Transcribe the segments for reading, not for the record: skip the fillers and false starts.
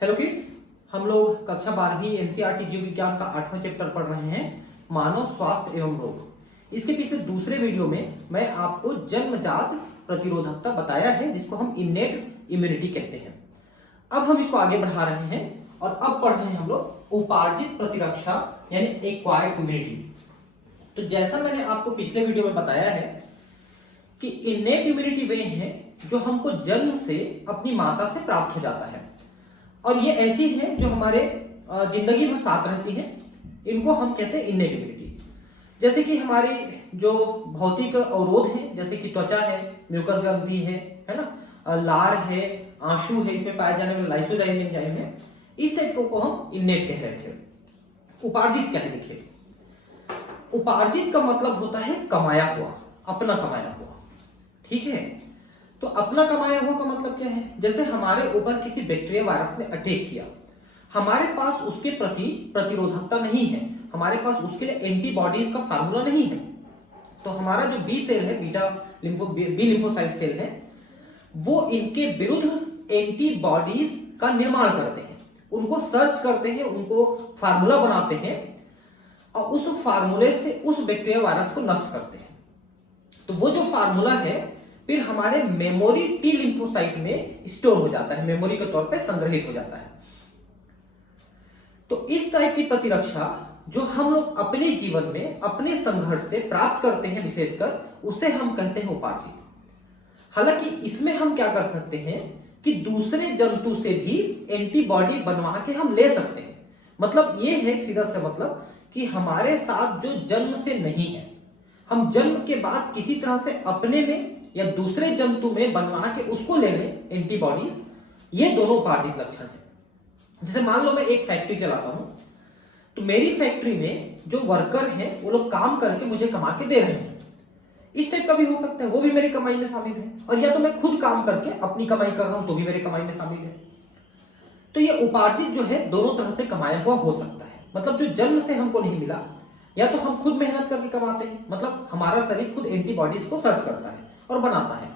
Hello kids, हम लोग कक्षा 12वीं एनसीईआरटी जीव विज्ञान का 8वां चैप्टर पढ़ रहे हैं, मानव स्वास्थ्य एवं रोग। इसके पिछले दूसरे वीडियो में मैं आपको जन्मजात प्रतिरोधकता बताया है, जिसको हम इन्नेट इम्यूनिटी कहते हैं। अब हम इसको आगे बढ़ा रहे हैं और अब पढ़ रहे हैं हम लोग उपार्जित प्रतिरक्षा यानी एक्वायर्ड इम्यूनिटी। तो जैसा मैंने आपको पिछले वीडियो में बताया है कि इन्नेट इम्यूनिटी वे हैं जो हमको जन्म से अपनी माता से प्राप्त हो जाता है, और ये ऐसी हैं जो हमारे जिंदगी भर साथ रहती हैं। इनको हम कहते हैं इन्नेट इम्यूनिटी। जैसे कि हमारे जो भौतिक अवरोध हैं, जैसे कि त्वचा है, म्यूकस ग्रंथि है ना, लार है, आंसू है, इसमें पाए जाने वाले लाइसोजाइम एंजाइम है, इस टाइप को हम इन्नेट कह रहे थे। उपार्जित क्या है? देखिए, उपार्जित का मतलब होता है कमाया हुआ, अपना कमाया हुआ। ठीक है, तो अपना कमाया हुआ का मतलब क्या है? जैसे हमारे ऊपर किसी बैक्टीरिया वायरस ने अटैक किया, हमारे पास उसके प्रति प्रतिरोधकता नहीं है, हमारे पास उसके लिए एंटीबॉडीज का फार्मूला नहीं है। तो हमारा जो बी सेल है, बी लिम्फोसाइट सेल है, वो इनके विरुद्ध एंटीबॉडीज का निर्माण करते हैं, उनको सर्च करते हैं, उनको फार्मूला बनाते हैं और उस फार्मूले से उस बैक्टीरिया वायरस को नष्ट करते हैं। तो वो जो फार्मूला है फिर हमारे मेमोरी टी लिम्फोसाइट में स्टोर हो जाता है, मेमोरी के तौर पे संग्रहित हो जाता है। तो इस टाइप की प्रतिरक्षा जो हम लोग अपने जीवन में अपने संघर्ष से प्राप्त करते हैं विशेषकर, उसे हम कहते हैं उपार्जित। हालांकि इसमें हम क्या कर सकते हैं कि दूसरे जंतु से भी एंटीबॉडी बनवा के हम ले सकते हैं। मतलब ये है सीधा सा मतलब कि हमारे साथ जो जन्म से नहीं है, हम जन्म के बाद किसी तरह से अपने में या दूसरे जंतु में बनवा के उसको ले लें एंटीबॉडीज, ये दोनों उपार्जित लक्षण है। जैसे मान लो मैं एक फैक्ट्री चलाता हूं, तो मेरी फैक्ट्री में जो वर्कर हैं वो लोग काम करके मुझे कमा के दे रहे हैं, इस टाइप का भी हो सकता है, वो भी मेरी कमाई में शामिल है। और या तो मैं खुद काम करके अपनी कमाई कर रहा हूं तो भी मेरी कमाई में शामिल है। तो ये उपार्जित जो है दोनों तरह से कमाया हुआ हो सकता है। मतलब जो जन्म से हमको नहीं मिला, या तो हम खुद मेहनत करके कमाते हैं, मतलब हमारा शरीर खुद एंटीबॉडीज को सर्च करता है और बनाता है।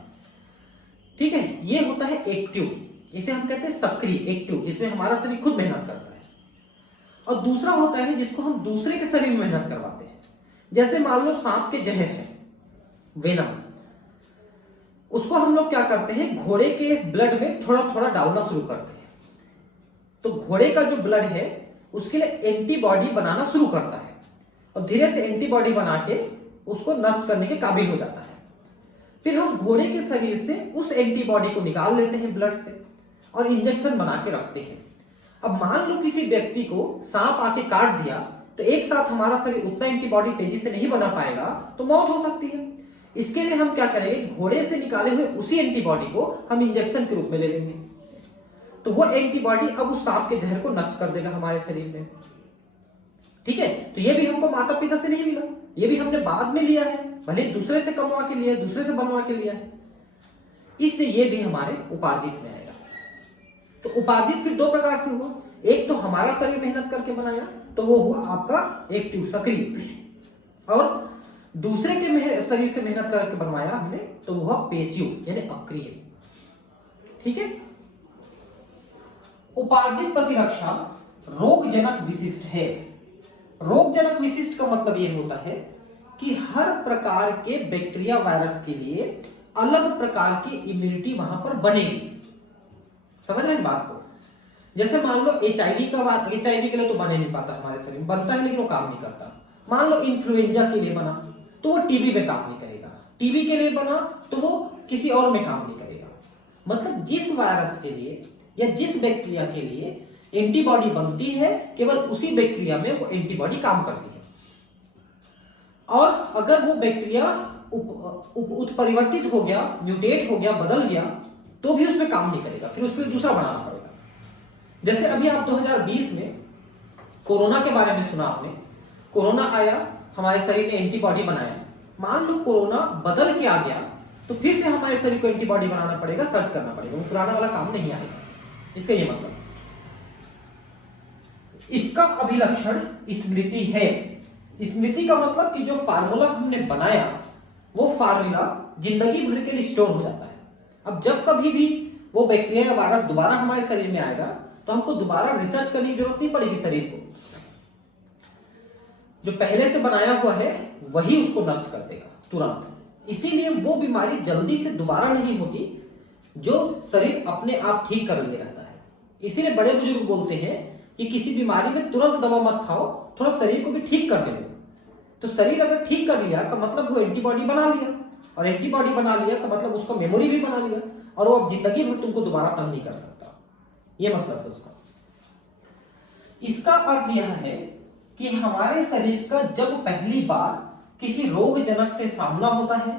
ठीक है, ये होता है एक्टिव, इसे हम कहते हैं सक्रिय एक्टिव, जिसमें हमारा शरीर खुद मेहनत करता है। और दूसरा होता है जिसको हम दूसरे के शरीर में मेहनत करवाते हैं। जैसे मान लो सांप के जहर है, वेनम, उसको हम लोग क्या करते हैं, घोड़े के ब्लड में थोड़ा थोड़ा डालना शुरू करते हैं। तो घोड़े का जो ब्लड है उसके लिए एंटीबॉडी बनाना शुरू करता है और धीरे से एंटीबॉडी बना के उसको नष्ट करने के काबिल हो जाता है। फिर हम घोड़े के शरीर से उस एंटीबॉडी को निकाल लेते हैं ब्लड से और इंजेक्शन बना के रखते हैं। अब मान लो किसी व्यक्ति को सांप आके काट दिया, तो एक साथ हमारा शरीर उतना एंटीबॉडी तेजी से नहीं बना पाएगा, तो मौत हो सकती है। इसके लिए हम क्या करेंगे, घोड़े से निकाले हुए उसी एंटीबॉडी को हम इंजेक्शन के रूप में ले लेंगे, तो वो एंटीबॉडी अब उस सांप के जहर को नष्ट कर देगा हमारे शरीर में। ठीक है, तो ये भी हमको माता पिता से नहीं मिला, ये भी हमने बाद में लिया है, भले दूसरे से कमवा के लिया, दूसरे से बनवा के लिया है, इसलिए ये भी हमारे उपार्जित में आएगा। तो उपार्जित फिर दो प्रकार से हुआ, एक तो हमारा शरीर मेहनत करके बनाया, तो वो हुआ आपका एक्टिव सक्रिय, और दूसरे के शरीर से मेहनत करके बनवाया हमने, तो वो हुआ पेशिव यानी अक्रिय। ठीक है, उपार्जित प्रतिरक्षा रोगजनक विशिष्ट है। रोगजनक विशिष्ट का मतलब यह होता है कि हर प्रकार के बैक्टीरिया वायरस के लिए अलग प्रकार की इम्यूनिटी वहां पर बनेगी। समझ रहे हैं बात को? जैसे मान लो एचआईवी के लिए तो बने नहीं पाता, हमारे शरीर में बनता है लेकिन वो काम नहीं करता। मान लो इन्फ्लुएंजा के लिए बना तो वो टीबी में काम नहीं करेगा, टीबी के लिए बना तो वो किसी और में काम नहीं करेगा। मतलब जिस वायरस के लिए या जिस बैक्टीरिया के लिए एंटीबॉडी बनती है, केवल उसी बैक्टीरिया में वो एंटीबॉडी काम करती है। और अगर वो बैक्टीरिया उत्परिवर्तित हो गया, म्यूटेट हो गया, बदल गया, तो भी उसमें काम नहीं करेगा, फिर उसके लिए दूसरा बनाना पड़ेगा। जैसे अभी आप 2020 में कोरोना के बारे में सुना आपने, कोरोना आया, हमारे शरीर ने एंटीबॉडी बनाया, मान लो कोरोना बदल के आ गया, तो फिर से हमारे शरीर को एंटीबॉडी बनाना पड़ेगा, सर्च करना पड़ेगा, वो पुराना वाला काम नहीं आएगा। इसका ये मतलब, इसका अभिलक्षण स्मृति है। स्मृति का मतलब कि जो फार्मूला हमने बनाया वो फार्मूला जिंदगी भर के लिए स्टोर हो जाता है। अब जब कभी भी वो बैक्टीरिया या वायरस दोबारा हमारे शरीर में आएगा तो हमको दोबारा रिसर्च करने की जरूरत नहीं पड़ेगी। शरीर को जो पहले से बनाया हुआ है वही उसको नष्ट कर देगा तुरंत। इसीलिए वो बीमारी जल्दी से दोबारा नहीं होती जो शरीर अपने आप ठीक कर लिए रहता है। इसीलिए बड़े बुजुर्ग बोलते हैं कि किसी बीमारी में तुरंत दवा मत खाओ, थोड़ा शरीर को भी ठीक करने दो। तो शरीर अगर ठीक कर लिया का मतलब वो एंटीबॉडी बना लिया, और एंटीबॉडी बना लिया का मतलब उसका मेमोरी भी बना लिया, और वो अब जिंदगी भर तुमको दोबारा तंग नहीं कर सकता। ये मतलब है उसका। इसका अर्थ यह है कि हमारे शरीर का जब पहली बार किसी रोगजनक से सामना होता है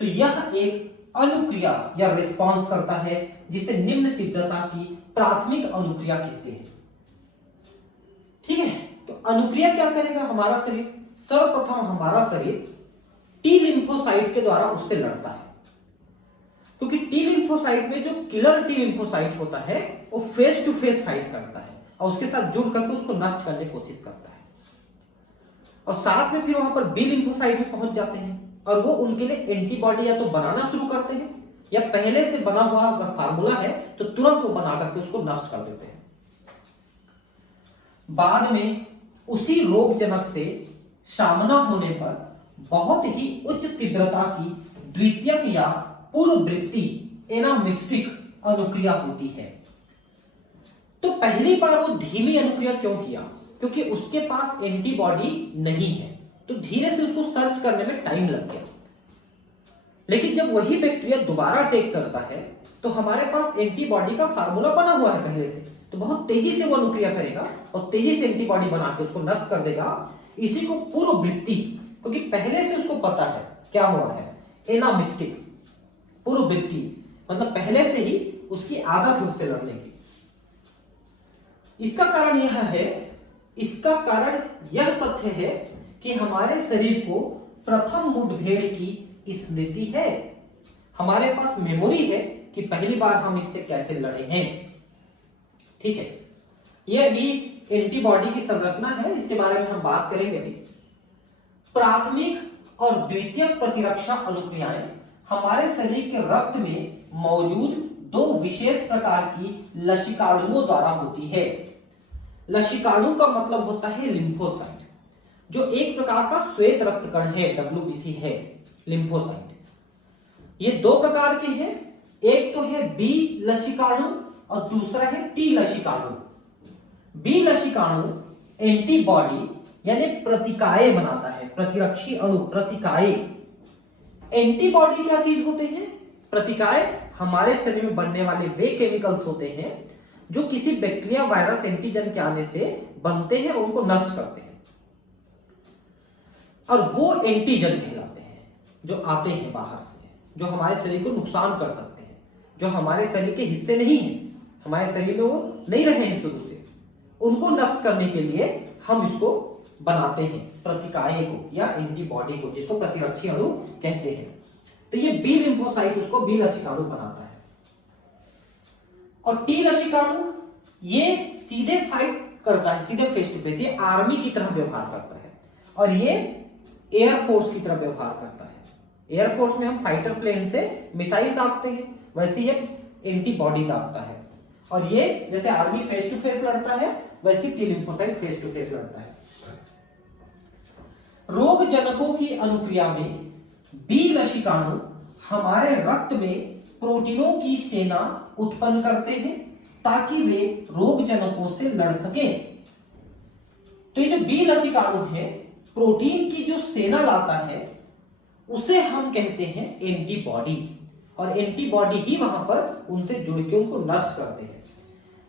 तो यह एक अनुक्रिया या रिस्पांस करता है, जिसे निम्न तीव्रता की प्राथमिक अनुक्रिया कहते हैं। ठीक है, तो अनुक्रिया क्या करेगा हमारा शरीर? सर्वप्रथम हमारा शरीर टी लिम्फोसाइट के द्वारा उससे लड़ता है, क्योंकि टी लिम्फोसाइट में जो किलर टी लिम्फोसाइट होता है वो फेस टू फेस फाइट करता है और उसके साथ जुड़ करके उसको नष्ट करने की कोशिश करता है। और साथ में फिर वहां पर बी लिम्फोसाइट भी पहुंच जाते हैं और वो उनके लिए एंटीबॉडी या तो बनाना शुरू करते हैं या पहले से बना हुआ अगर फार्मूला है तो तुरंत वो बना करके उसको नष्ट कर देते हैं। बाद में उसी रोगजनक से सामना होने पर बहुत ही उच्च तीव्रता की द्वितीयक या पूर्ववृत्ति एनामिस्टिक अनुक्रिया होती है। तो पहली बार वो धीमी अनुक्रिया क्यों किया? क्योंकि उसके पास एंटीबॉडी नहीं है, तो धीरे से उसको सर्च करने में टाइम लग गया। लेकिन जब वही बैक्टीरिया दोबारा अटैक करता है तो हमारे पास एंटीबॉडी का फार्मूला बना हुआ है पहले से, तो बहुत तेजी से वो अनुक्रिया करेगा और तेजी से एंटीबॉडी बना के उसको नष्ट कर देगा। इसी को पूर्ववृत्ति, क्योंकि पहले से उसको पता है क्या हुआ है, एनामिस्टिक पूर्ववृत्ति, मतलब पहले से ही उसकी आदत है उससे लड़ने की। इसका कारण यह तथ्य है कि हमारे शरीर को प्रथम मुठभेड़ की स्मृति है। हमारे पास मेमोरी है कि पहली बार हम इससे कैसे लड़े हैं। ठीक है, यह भी एंटीबॉडी की संरचना है, इसके बारे में हम बात करेंगे अभी। प्राथमिक और द्वितीयक प्रतिरक्षा अनुक्रियाएं हमारे शरीर के रक्त में मौजूद दो विशेष प्रकार की लसिकाणुओं द्वारा होती है। लसिकाणु का मतलब होता है लिम्फोसाइट, जो एक प्रकार का श्वेत रक्त कण है, WBC है लिम्फोसाइट। ये दो प्रकार के हैं, एक तो है बी लसिकाणु और दूसरा है टी लसिकाणु। बी लसिकाणु एंटीबॉडी यानी प्रतिकाय बनाता है, प्रतिरक्षी अणु प्रतिकाय। एंटीबॉडी क्या चीज होते हैं? प्रतिकाय हमारे शरीर में बनने वाले वे केमिकल्स होते हैं जो किसी बैक्टीरिया, वायरस, एंटीजन के आने से बनते हैं और उनको नष्ट करते हैं, और वो एंटीजन कहलाते हैं जो आते हैं बाहर से, जो हमारे शरीर को नुकसान कर सकते हैं, जो हमारे शरीर के हिस्से नहीं है, हमारे शरीर में वो नहीं रहे हैं शुरू से, उनको नष्ट करने के लिए हम इसको बनाते हैं, प्रतिकाय को या एंटीबॉडी को, जिसको प्रतिरक्षी अणु कहते हैं। तो ये बी लिम्फोसाइट उसको बी लसिकाणु बनाता है। और टी लसिकाणु ये सीधे फाइट करता है, सीधे फेस टू फेस, ये आर्मी की तरह व्यवहार करता है और ये एयरफोर्स की तरह व्यवहार करता है। एयरफोर्स में हम फाइटर प्लेन से मिसाइल दागते हैं, वैसे ये एंटीबॉडी दागता है। और ये जैसे आर्मी फेस टू फेस लड़ता है, वैसे T lymphocyte face to face लड़ता है। रोग जनकों की अनुक्रिया में बी लसिकाणु हमारे रक्त में प्रोटीनों की सेना उत्पन्न करते हैं ताकि वे रोग जनकों से लड़ सकें। तो ये जो बी लसिकाणु है, प्रोटीन की जो सेना लाता है उसे हम कहते हैं एंटीबॉडी, और एंटीबॉडी ही वहां पर उनसे जुड़ के उनको नष्ट करते हैं।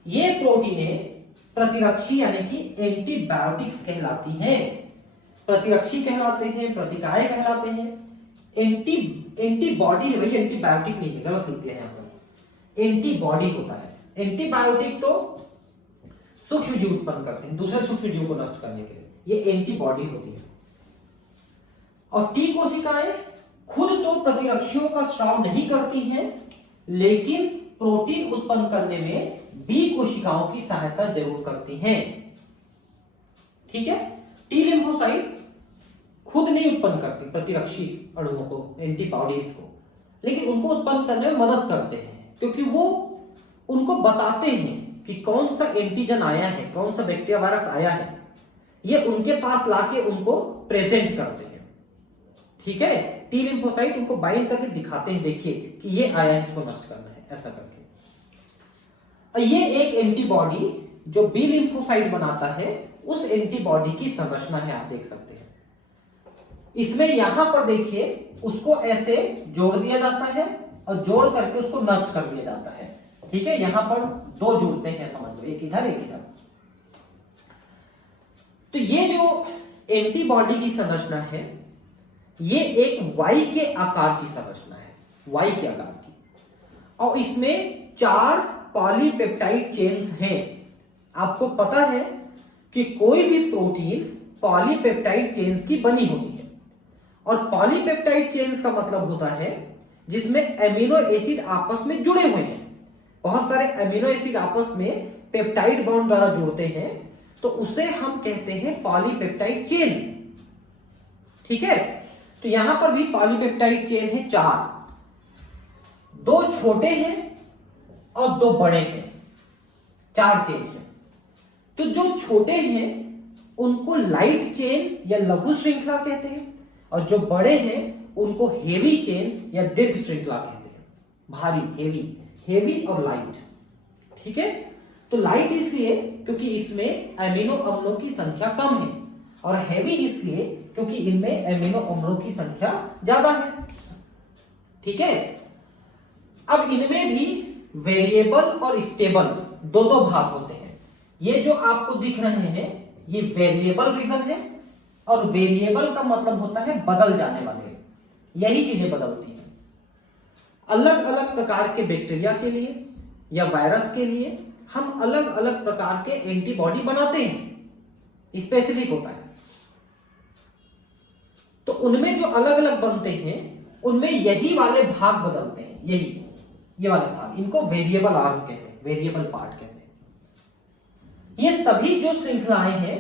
ये प्रोटीनें प्रतिरक्षी यानी कि एंटीबायोटिक्स कहलाती हैं। प्रतिरक्षी कहलाते हैं, प्रतिकाय कहलाते हैं। एंटीबॉडी है भाई, एंटीबायोटिक नहीं है, गलत लिखते हैं यहाँ पर, एंटीबॉडी होता है। एंटीबायोटिक तो सूक्ष्म जीव उत्पन्न करते हैं दूसरे सूक्ष्म जीव को नष्ट करने के लिए, ये एंटीबॉडी होती है। और टी कोशिकाएं खुद तो प्रतिरक्षियों का स्राव नहीं करती हैं, लेकिन प्रोटीन उत्पन्न करने में बी कोशिकाओं की सहायता जरूर करती हैं। ठीक है, टी लिम्फोसाइट खुद नहीं उत्पन्न करती प्रतिरक्षी अणुओं को, एंटीबॉडीज को, लेकिन उनको उत्पन्न करने में मदद करते हैं, क्योंकि वो उनको बताते हैं कि कौन सा एंटीजन आया है, कौन सा बैक्टीरिया वायरस आया है, ये उनके पास लाके उनको प्रेजेंट करते हैं। ठीक है, टी लिम्फोसाइट उनको बाइंड करके दिखाते हैं, देखिए कि ये आया है, इसको नष्ट करना है, ऐसा करके। ये एक एंटीबॉडी जो बी लिम्फोसाइट बनाता है, उस एंटीबॉडी की संरचना है, आप देख सकते हैं। इसमें यहां पर देखिए उसको ऐसे जोड़ दिया जाता है और जोड़ करके उसको नष्ट कर दिया जाता है। ठीक है, यहां पर दो जुड़ते हैं, समझ लो, एक इधर एक इधर। तो ये जो एंटीबॉडी की संरचना है, ये एक वाई के आकार की संरचना है, वाई के आकार की, और इसमें 4 पॉलीपेप्टाइड चेन्स हैं। आपको पता है कि कोई भी प्रोटीन पॉलीपेप्टाइड चेन्स की बनी होती है, और पॉलीपेप्टाइड चेन्स का मतलब होता है जिसमें एमिनो एसिड आपस में जुड़े हुए हैं। बहुत सारे एमिनो एसिड आपस में पेप्टाइड बॉन्ड द्वारा जुड़ते हैं, तो उसे हम कहते हैं पॉलीपेप्टाइड चेन। ठीक है, तो यहां पर भी पॉलीपेप्टाइड चेन है 4, 2 छोटे हैं और 2 बड़े हैं, 4 चेन हैं। तो जो छोटे हैं उनको लाइट चेन या लघु श्रृंखला कहते हैं, और जो बड़े हैं उनको हेवी चेन या दीर्घ श्रृंखला कहते हैं। भारी, हेवी और लाइट। ठीक है, तो लाइट इसलिए क्योंकि इसमें एमिनो अम्लों की संख्या कम है, और हेवी इसलिए क्योंकि इनमें एमिनो अम्लों की संख्या ज्यादा है। ठीक है, अब इनमें भी वेरिएबल और स्टेबल दो भाग होते हैं। ये जो आपको दिख रहे हैं ये वेरिएबल रीजन है, और वेरिएबल का मतलब होता है बदल जाने वाले, यही चीजें बदलती हैं। अलग अलग प्रकार के बैक्टीरिया के लिए या वायरस के लिए हम अलग अलग प्रकार के एंटीबॉडी बनाते हैं, स्पेसिफिक होता है। तो उनमें जो अलग अलग बनते हैं उनमें यही वाले भाग बदलते हैं, ये वाले भाग, इनको वेरिएबल आर्म कहते हैं, वेरिएबल पार्ट कहते हैं। ये सभी जो श्रृंखलाएं हैं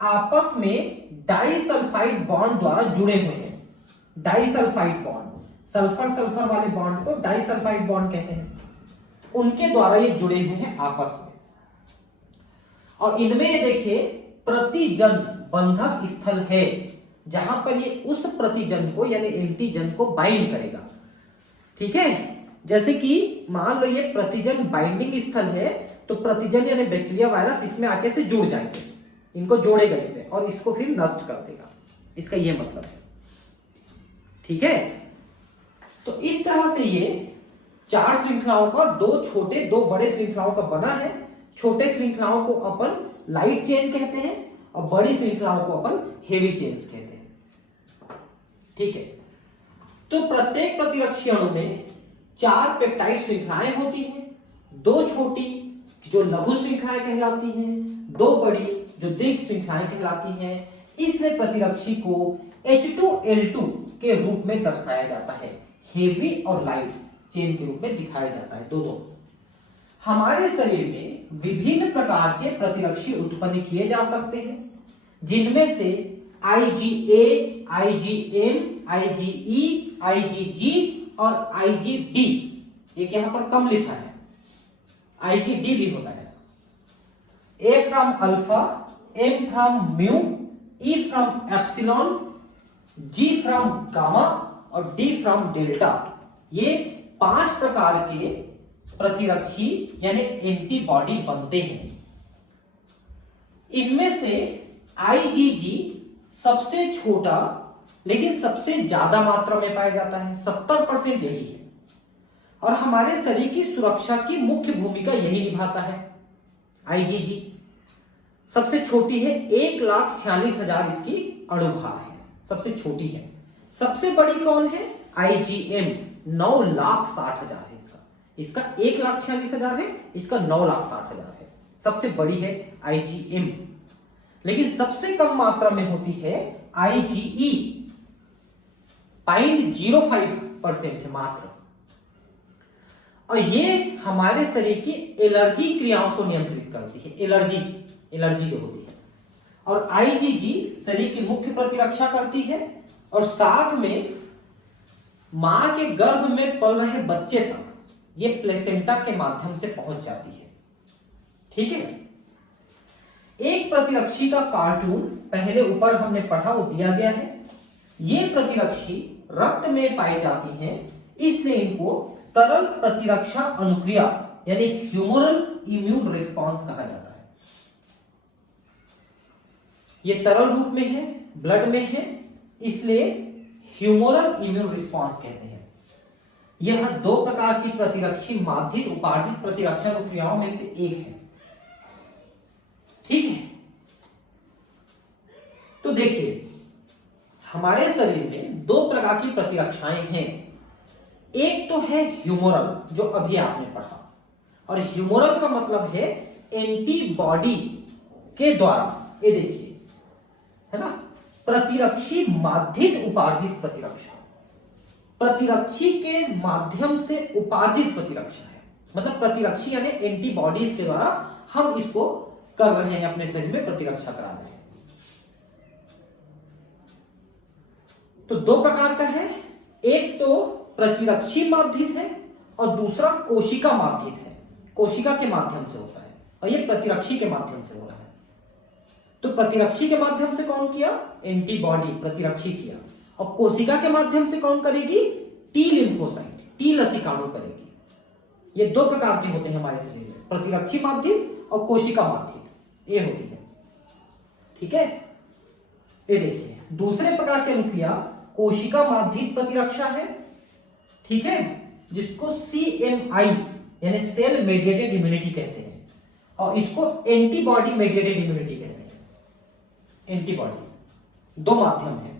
आपस में डाइसल्फाइड बॉन्ड द्वारा जुड़े हुए हैं। डाइसल्फाइड बॉन्ड, सल्फर सल्फर वाले बॉन्ड को डाइसल्फाइड बॉन्ड कहते हैं, उनके द्वारा ये जुड़े हुए हैं आपस में। और इनमें ये देखिए प्रतिजन बंधक स्थल है, जहां पर ये उस प्रतिजन को यानी एंटीजन को बाइंड करेगा। ठीक है, जैसे कि मान लो ये प्रतिजन बाइंडिंग स्थल है, तो प्रतिजन यानी बैक्टीरिया वायरस इसमें आके से जुड़ जाएंगे, इनको जोड़ेगा इसमें और इसको फिर नष्ट कर देगा, इसका ये मतलब है। ठीक है, तो इस तरह से ये 4 श्रृंखलाओं का 2 छोटे 2 बड़े श्रृंखलाओं का बना है। छोटे श्रृंखलाओं को अपन लाइट चेन कहते हैं और बड़ी श्रृंखलाओं को अपन हेवी चेन्स कहते हैं। ठीक है, तो प्रत्येक प्रतिरक्षी अणु में 4 पेप्टाइड श्रृंखलाएं होती हैं, 2 छोटी जो लघु श्रृंखलाएं कहलाती हैं, 2 बड़ी जो दीर्घ श्रृंखलाएं कहलाती हैं। इसमें प्रतिरक्षी को H2L2 के रूप में दर्शाया जाता है, हेवी और लाइट चेन के रूप में दिखाया जाता है, दो। हमारे शरीर में विभिन्न प्रकार के प्रतिरक्षी उत्पन्न किए जा सकते हैं, जिनमें से IgA, IgM, IgE, IgG और IgD, एक यहां पर कम लिखा है, IgD भी होता है। A from alpha, M from mu, E from epsilon, G from gamma और D फ्रॉम डेल्टा। ये 5 प्रकार के प्रतिरक्षी यानी एंटीबॉडी बनते हैं। इनमें से IgG सबसे छोटा लेकिन सबसे ज्यादा मात्रा में पाया जाता है, 70% यही है, और हमारे शरीर की सुरक्षा की मुख्य भूमिका यही निभाता है। IgG सबसे छोटी है, 1,46,000 इसकी अणुभार है, सबसे छोटी है। सबसे बड़ी कौन है? IgM, 9,60,000 है इसका 1,46,000 है, इसका 9,60,000 है, सबसे बड़ी है IgM। लेकिन सबसे कम मात्रा में होती है IgE, 0.05% है मात्र, और ये हमारे शरीर की एलर्जी क्रियाओं को नियंत्रित करती है, एलर्जी जो होती है। और IgG शरीर की मुख्य प्रतिरक्षा करती है, और साथ में मां के गर्भ में पल रहे बच्चे तक ये प्लेसेंटा के माध्यम से पहुंच जाती है। ठीक है। एक प्रतिरक्षी का कार्टून पहले ऊपर हमने पढ़ा, वो दिया गया है। ये प्रतिरक्षी रक्त में पाई जाती हैं, इसलिए इनको तरल प्रतिरक्षा अनुक्रिया यानी ह्यूमरल इम्यून रिस्पांस कहा जाता है। ये तरल रूप में है, ब्लड में है, इसलिए ह्यूमरल इम्यून रिस्पांस कहते हैं। यह दो प्रकार की प्रतिरक्षी माध्यित उपार्जित प्रतिरक्षा अनुक्रियाओं में से एक है। ठीक है, तो देखिए हमारे शरीर में दो प्रकार की प्रतिरक्षाएं हैं। एक तो है ह्यूमरल, जो अभी आपने पढ़ा, और ह्यूमरल का मतलब है एंटीबॉडी के द्वारा, ये देखिए है ना, प्रतिरक्षी माध्यित उपार्जित प्रतिरक्षा, प्रतिरक्षी के माध्यम से उपार्जित प्रतिरक्षा है। मतलब प्रतिरक्षी यानी एंटीबॉडीज के द्वारा हम इसको कर रहे हैं, अपने शरीर में प्रतिरक्षा करा रहे हैं। तो दो प्रकार का है, एक तो प्रतिरक्षी माध्यित है और दूसरा कोशिका माध्यित है। कोशिका के माध्यम से होता है और ये प्रतिरक्षी के माध्यम से हो रहा है। तो प्रतिरक्षी के माध्यम से कौन किया? एंटीबॉडी, प्रतिरक्षी किया। और कोशिका के माध्यम से कौन करेगी? टी लिम्फोसाइट, टी लसिकाणु करेगी। ये दो प्रकार के होते हैं हमारे शरीर में, प्रतिरक्षी माध्यित और कोशिका माध्यित, ये होती है। ठीक है, ये देखिए दूसरे प्रकार की अनुक्रिया कोशिका माध्यित प्रतिरक्षा है। ठीक है, जिसको CMI यानी सेल मेडिएटेड इम्यूनिटी कहते हैं, और इसको एंटीबॉडी मेडिएटेड इम्यूनिटी कहते हैं। एंटीबॉडी दो माध्यम है।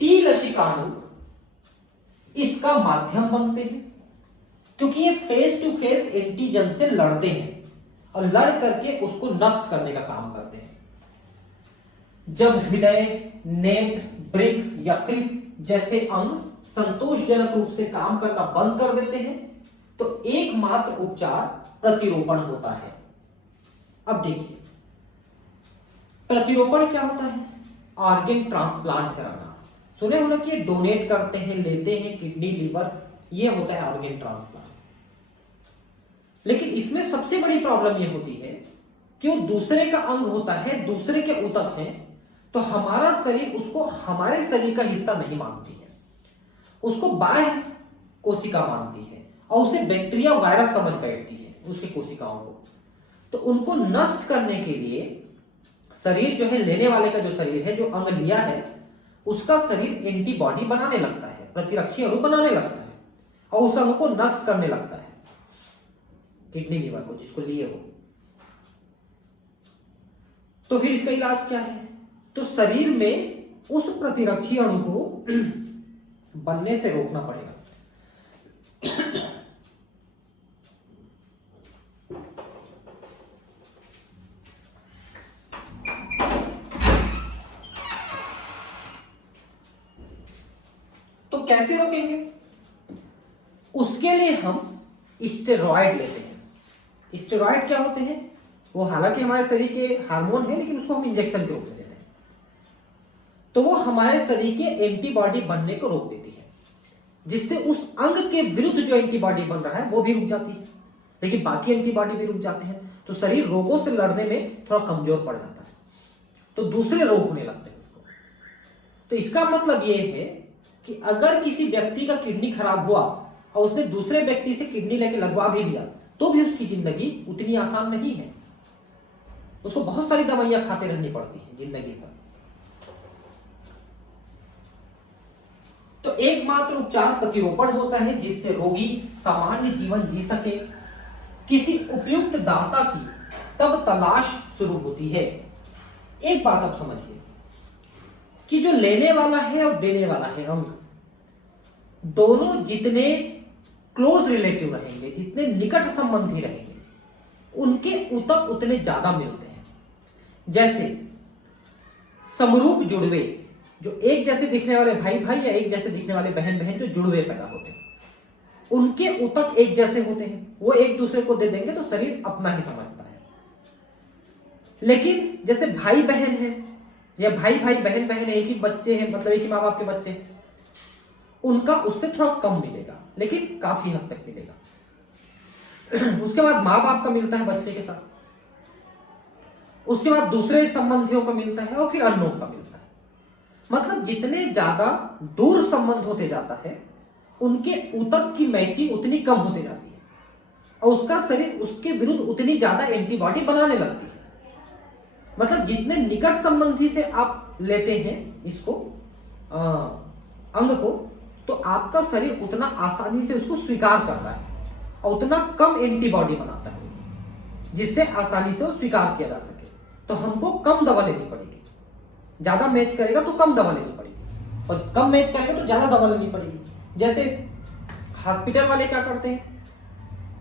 टी लसिकाणु इसका माध्यम बनते हैं, क्योंकि ये फेस टू फेस एंटीजन से लड़ते हैं और लड़ करके उसको नष्ट करने का काम करते हैं। जब हृदय, नेत्र, वृक्क, यकृत जैसे अंग संतोषजनक रूप से काम करना बंद कर देते हैं, तो एकमात्र उपचार प्रतिरोपण होता है। अब देखिए प्रतिरोपण क्या होता है? ऑर्गन ट्रांसप्लांट कराना। सुने हो ना कि डोनेट करते हैं, लेते हैं किडनी, लीवर, ये होता है ऑर्गन ट्रांसप्लांट। लेकिन इसमें सबसे बड़ी प्रॉब्लम ये होती है कि वो दूसरे का अंग होता है, दूसरे के ऊतक हैं, तो हमारा शरीर उसको हमारे शरीर का हिस्सा नहीं मानती है, उसको बाह्य कोशिका मानती है और उसे बैक्टीरिया, वायरस समझ बैठती है उसकी कोशिकाओं को। तो उनको नष्ट करने के लिए शरीर जो है, लेने वाले का जो शरीर है, जो अंग लिया है, उसका शरीर एंटीबॉडी बनाने लगता है, प्रतिरक्षी अणु बनाने लगता है और उस अंग को नष्ट करने लगता है, किडनी, लीवर को जिसको लिए हो। तो फिर इसका इलाज क्या है? तो शरीर में उस प्रतिरक्षी अणु को बनने से रोकना पड़ेगा। तो कैसे रोकेंगे? उसके लिए हम स्टेरॉइड लेते हैं। स्टेरॉइड क्या होते हैं? वो हालांकि हमारे शरीर के हार्मोन है, लेकिन उसको हम इंजेक्शन के रूप में लेते हैं। तो वो हमारे शरीर के एंटीबॉडी बनने को रोक देती है, जिससे उस अंग के विरुद्ध जो एंटीबॉडी बन रहा है वो भी रुक जाती है, लेकिन बाकी एंटीबॉडी भी रुक जाते हैं। तो शरीर रोगों से लड़ने में थोड़ा कमजोर पड़ जाता है, तो दूसरे रोग होने लगते हैं उसको। तो इसका मतलब ये है कि अगर किसी व्यक्ति का किडनी खराब हुआ और उसने दूसरे व्यक्ति से किडनी लेके लगवा भी लिया, तो भी उसकी जिंदगी उतनी आसान नहीं है, उसको बहुत सारी दवाइयां खाते रहनी पड़ती है जिंदगी भर। तो एकमात्र उपचार प्रतिरोपण होता है, जिससे रोगी सामान्य जीवन जी सके। किसी उपयुक्त दाता की तब तलाश शुरू होती है। एक बात आप समझिए कि जो लेने वाला है और देने वाला है अंग, दोनों जितने क्लोज रिलेटिव रहेंगे, जितने निकट संबंधी रहेंगे, उनके ऊतक उतने ज्यादा मिलते हैं। जैसे समरूप जुड़वे, जो एक जैसे दिखने वाले भाई भाई या एक जैसे दिखने वाले बहन बहन जो जुड़वे पैदा होते हैं, उनके ऊतक एक जैसे होते हैं, वो एक दूसरे को दे देंगे तो शरीर अपना ही समझता है। लेकिन जैसे भाई बहन है या भाई भाई बहन बहन है, एक ही बच्चे हैं, मतलब एक ही माँ बाप के बच्चे हैं, उनका उससे थोड़ा कम मिलेगा, लेकिन काफी हद तक मिलेगा। उसके बाद माँ बाप का मिलता है बच्चे के साथ, उसके बाद दूसरे संबंधियों का मिलता है और फिर अननोन का मिलता है। मतलब जितने ज्यादा दूर संबंध होते जाता है उनके ऊतक की मैचिंग उतनी कम होते जाती है और उसका शरीर उसके विरुद्ध उतनी ज्यादा एंटीबॉडी बनाने लगती है। मतलब जितने निकट संबंधी से आप लेते हैं इसको अंग को, तो आपका शरीर उतना आसानी से उसको स्वीकार करता है और उतना कम एंटीबॉडी बनाता है जिससे आसानी से वो स्वीकार किया जा सके। तो हमको कम दवा लेनी पड़ेगी, ज्यादा मैच करेगा तो कम दवा लेनी पड़ेगी और कम मैच करेगा तो ज्यादा दवा लेनी पड़ेगी। जैसे हॉस्पिटल वाले क्या करते हैं,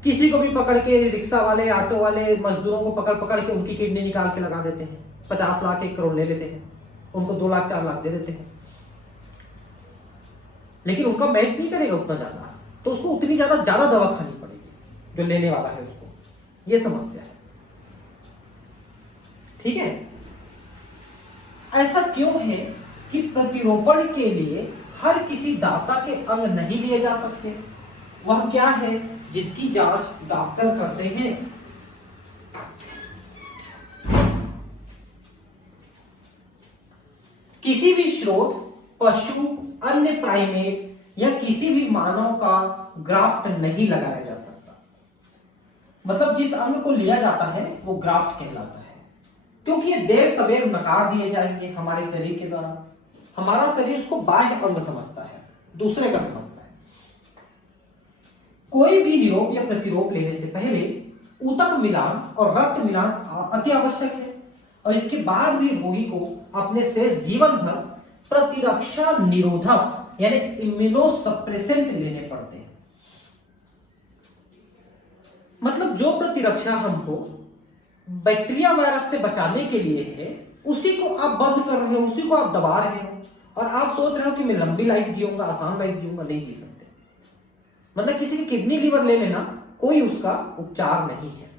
किसी को भी पकड़ के, रिक्शा वाले, ऑटो वाले, मजदूरों को पकड़ पकड़ के उनकी किडनी निकाल के लगा देते हैं, 50 लाख 1 करोड़ ले लेते हैं, उनको 2 लाख 4 लाख दे देते हैं, लेकिन उनका मैच नहीं करेगा उतना ज्यादा, तो उसको उतनी ज्यादा दवा खानी पड़ेगी जो लेने वाला है उसको। ये समस्या है। ठीक है, ऐसा क्यों है कि प्रतिरोपण के लिए हर किसी दाता के अंग नहीं लिए जा सकते? वह क्या है जिसकी जांच डॉक्टर करते हैं? किसी भी स्रोत, पशु, अन्य प्राइमेट या किसी भी मानव का ग्राफ्ट नहीं लगाया जा सकता। मतलब जिस अंग को लिया जाता है वो ग्राफ्ट कहलाता है, क्योंकि ये देर सवेर नकार दिए जाएंगे हमारे शरीर के द्वारा। हमारा शरीर उसको बाह्य अंग समझता है, दूसरे का समझता है। कोई भी निरोप या प्रतिरोप लेने से पहले ऊतक मिलान और रक्त मिलान अति आवश्यक है और इसके बाद भी रोगी को अपने शेष जीवन भर प्रतिरक्षा निरोधक यानी इम्यूनोसप्रेसेंट लेने पड़ते हैं। मतलब जो प्रतिरक्षा हमको बैक्टीरिया वायरस से बचाने के लिए है उसी को आप बंद कर रहे हो, उसी को आप दबा रहे हो और आप सोच रहे हो कि मैं लंबी लाइफ जीऊंगा, आसान लाइफ जीऊंगा। नहीं जी सकते। मतलब किसी की किडनी लीवर ले लेना, कोई उसका उपचार नहीं है।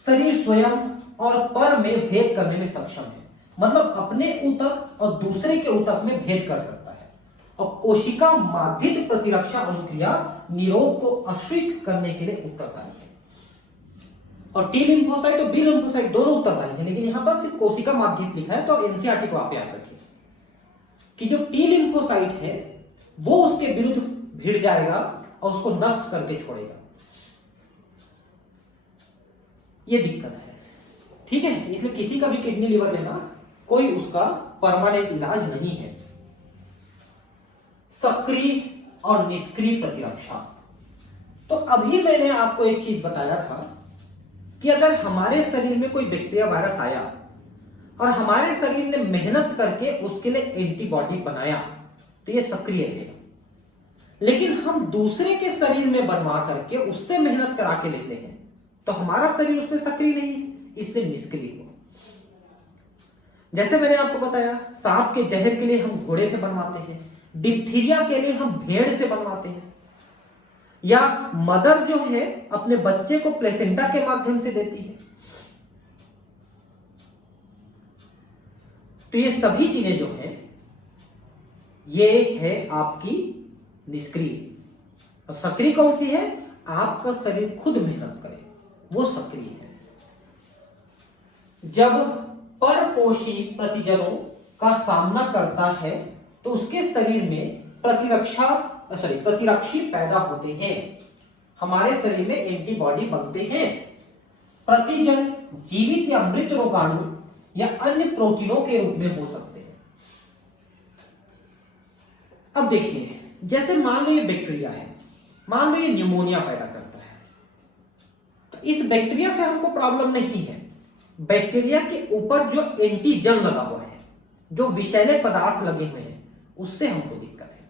शरीर स्वयं और पर में भेद करने में सक्षम है, मतलब अपने ऊतक और दूसरे के ऊतक में भेद कर सकता है और कोशिका माध्यित प्रतिरक्षा अनुक्रिया निरोध को अश्वित करने के लिए उत्तरदायी है। और टी लिम्फोसाइट और बी लिम्फोसाइट दोनों उत्तरदायी है, लेकिन यहां पर सिर्फ कोशिका माध्यित लिखा है, तो एनसीईआरटी को आप याद रखिए कि जो टी लिम्फोसाइट है वो उसके विरुद्ध भिड़ जाएगा और उसको नष्ट करके छोड़ेगा। ये दिक्कत है। ठीक है, इसलिए किसी का भी किडनी लीवर लेना कोई उसका परमानेंट इलाज नहीं है। सक्रिय और निष्क्रिय प्रतिरक्षा। तो अभी मैंने आपको एक चीज बताया था कि अगर हमारे शरीर में कोई बैक्टीरिया वायरस आया और हमारे शरीर ने मेहनत करके उसके लिए एंटीबॉडी बनाया तो ये सक्रिय रहेगा, लेकिन हम दूसरे के शरीर में बनवा करके उससे मेहनत करा के लेते हैं तो हमारा शरीर उसमें सक्रिय नहीं है, इसलिए निष्क्रिय हो। जैसे मैंने आपको बताया, सांप के जहर के लिए हम घोड़े से बनवाते हैं, डिप्थीरिया के लिए हम भेड़ से बनवाते हैं, या मदर जो है अपने बच्चे को प्लेसेंटा के माध्यम से देती है। तो ये सभी चीजें जो है ये है आपकी निष्क्रिय। और सक्रिय कौन सी है? आपका शरीर खुद मेहनत करे, वो सक्रिय है। जब परपोषी प्रतिजनों का सामना करता है तो उसके शरीर में प्रतिरक्षी पैदा होते हैं, हमारे शरीर में एंटीबॉडी बनते हैं। प्रतिजन जीवित या मृत रोगाणु या अन्य प्रोटीनों के रूप में हो सकते हैं। अब देखिए, जैसे मान लो ये बैक्टीरिया है, मान लो ये निमोनिया पैदा करता है, तो इस बैक्टीरिया से हमको प्रॉब्लम नहीं है। बैक्टीरिया के ऊपर जो एंटीजन लगा हुआ है, जो विषैले पदार्थ लगे हुए हैं, उससे हमको दिक्कत है।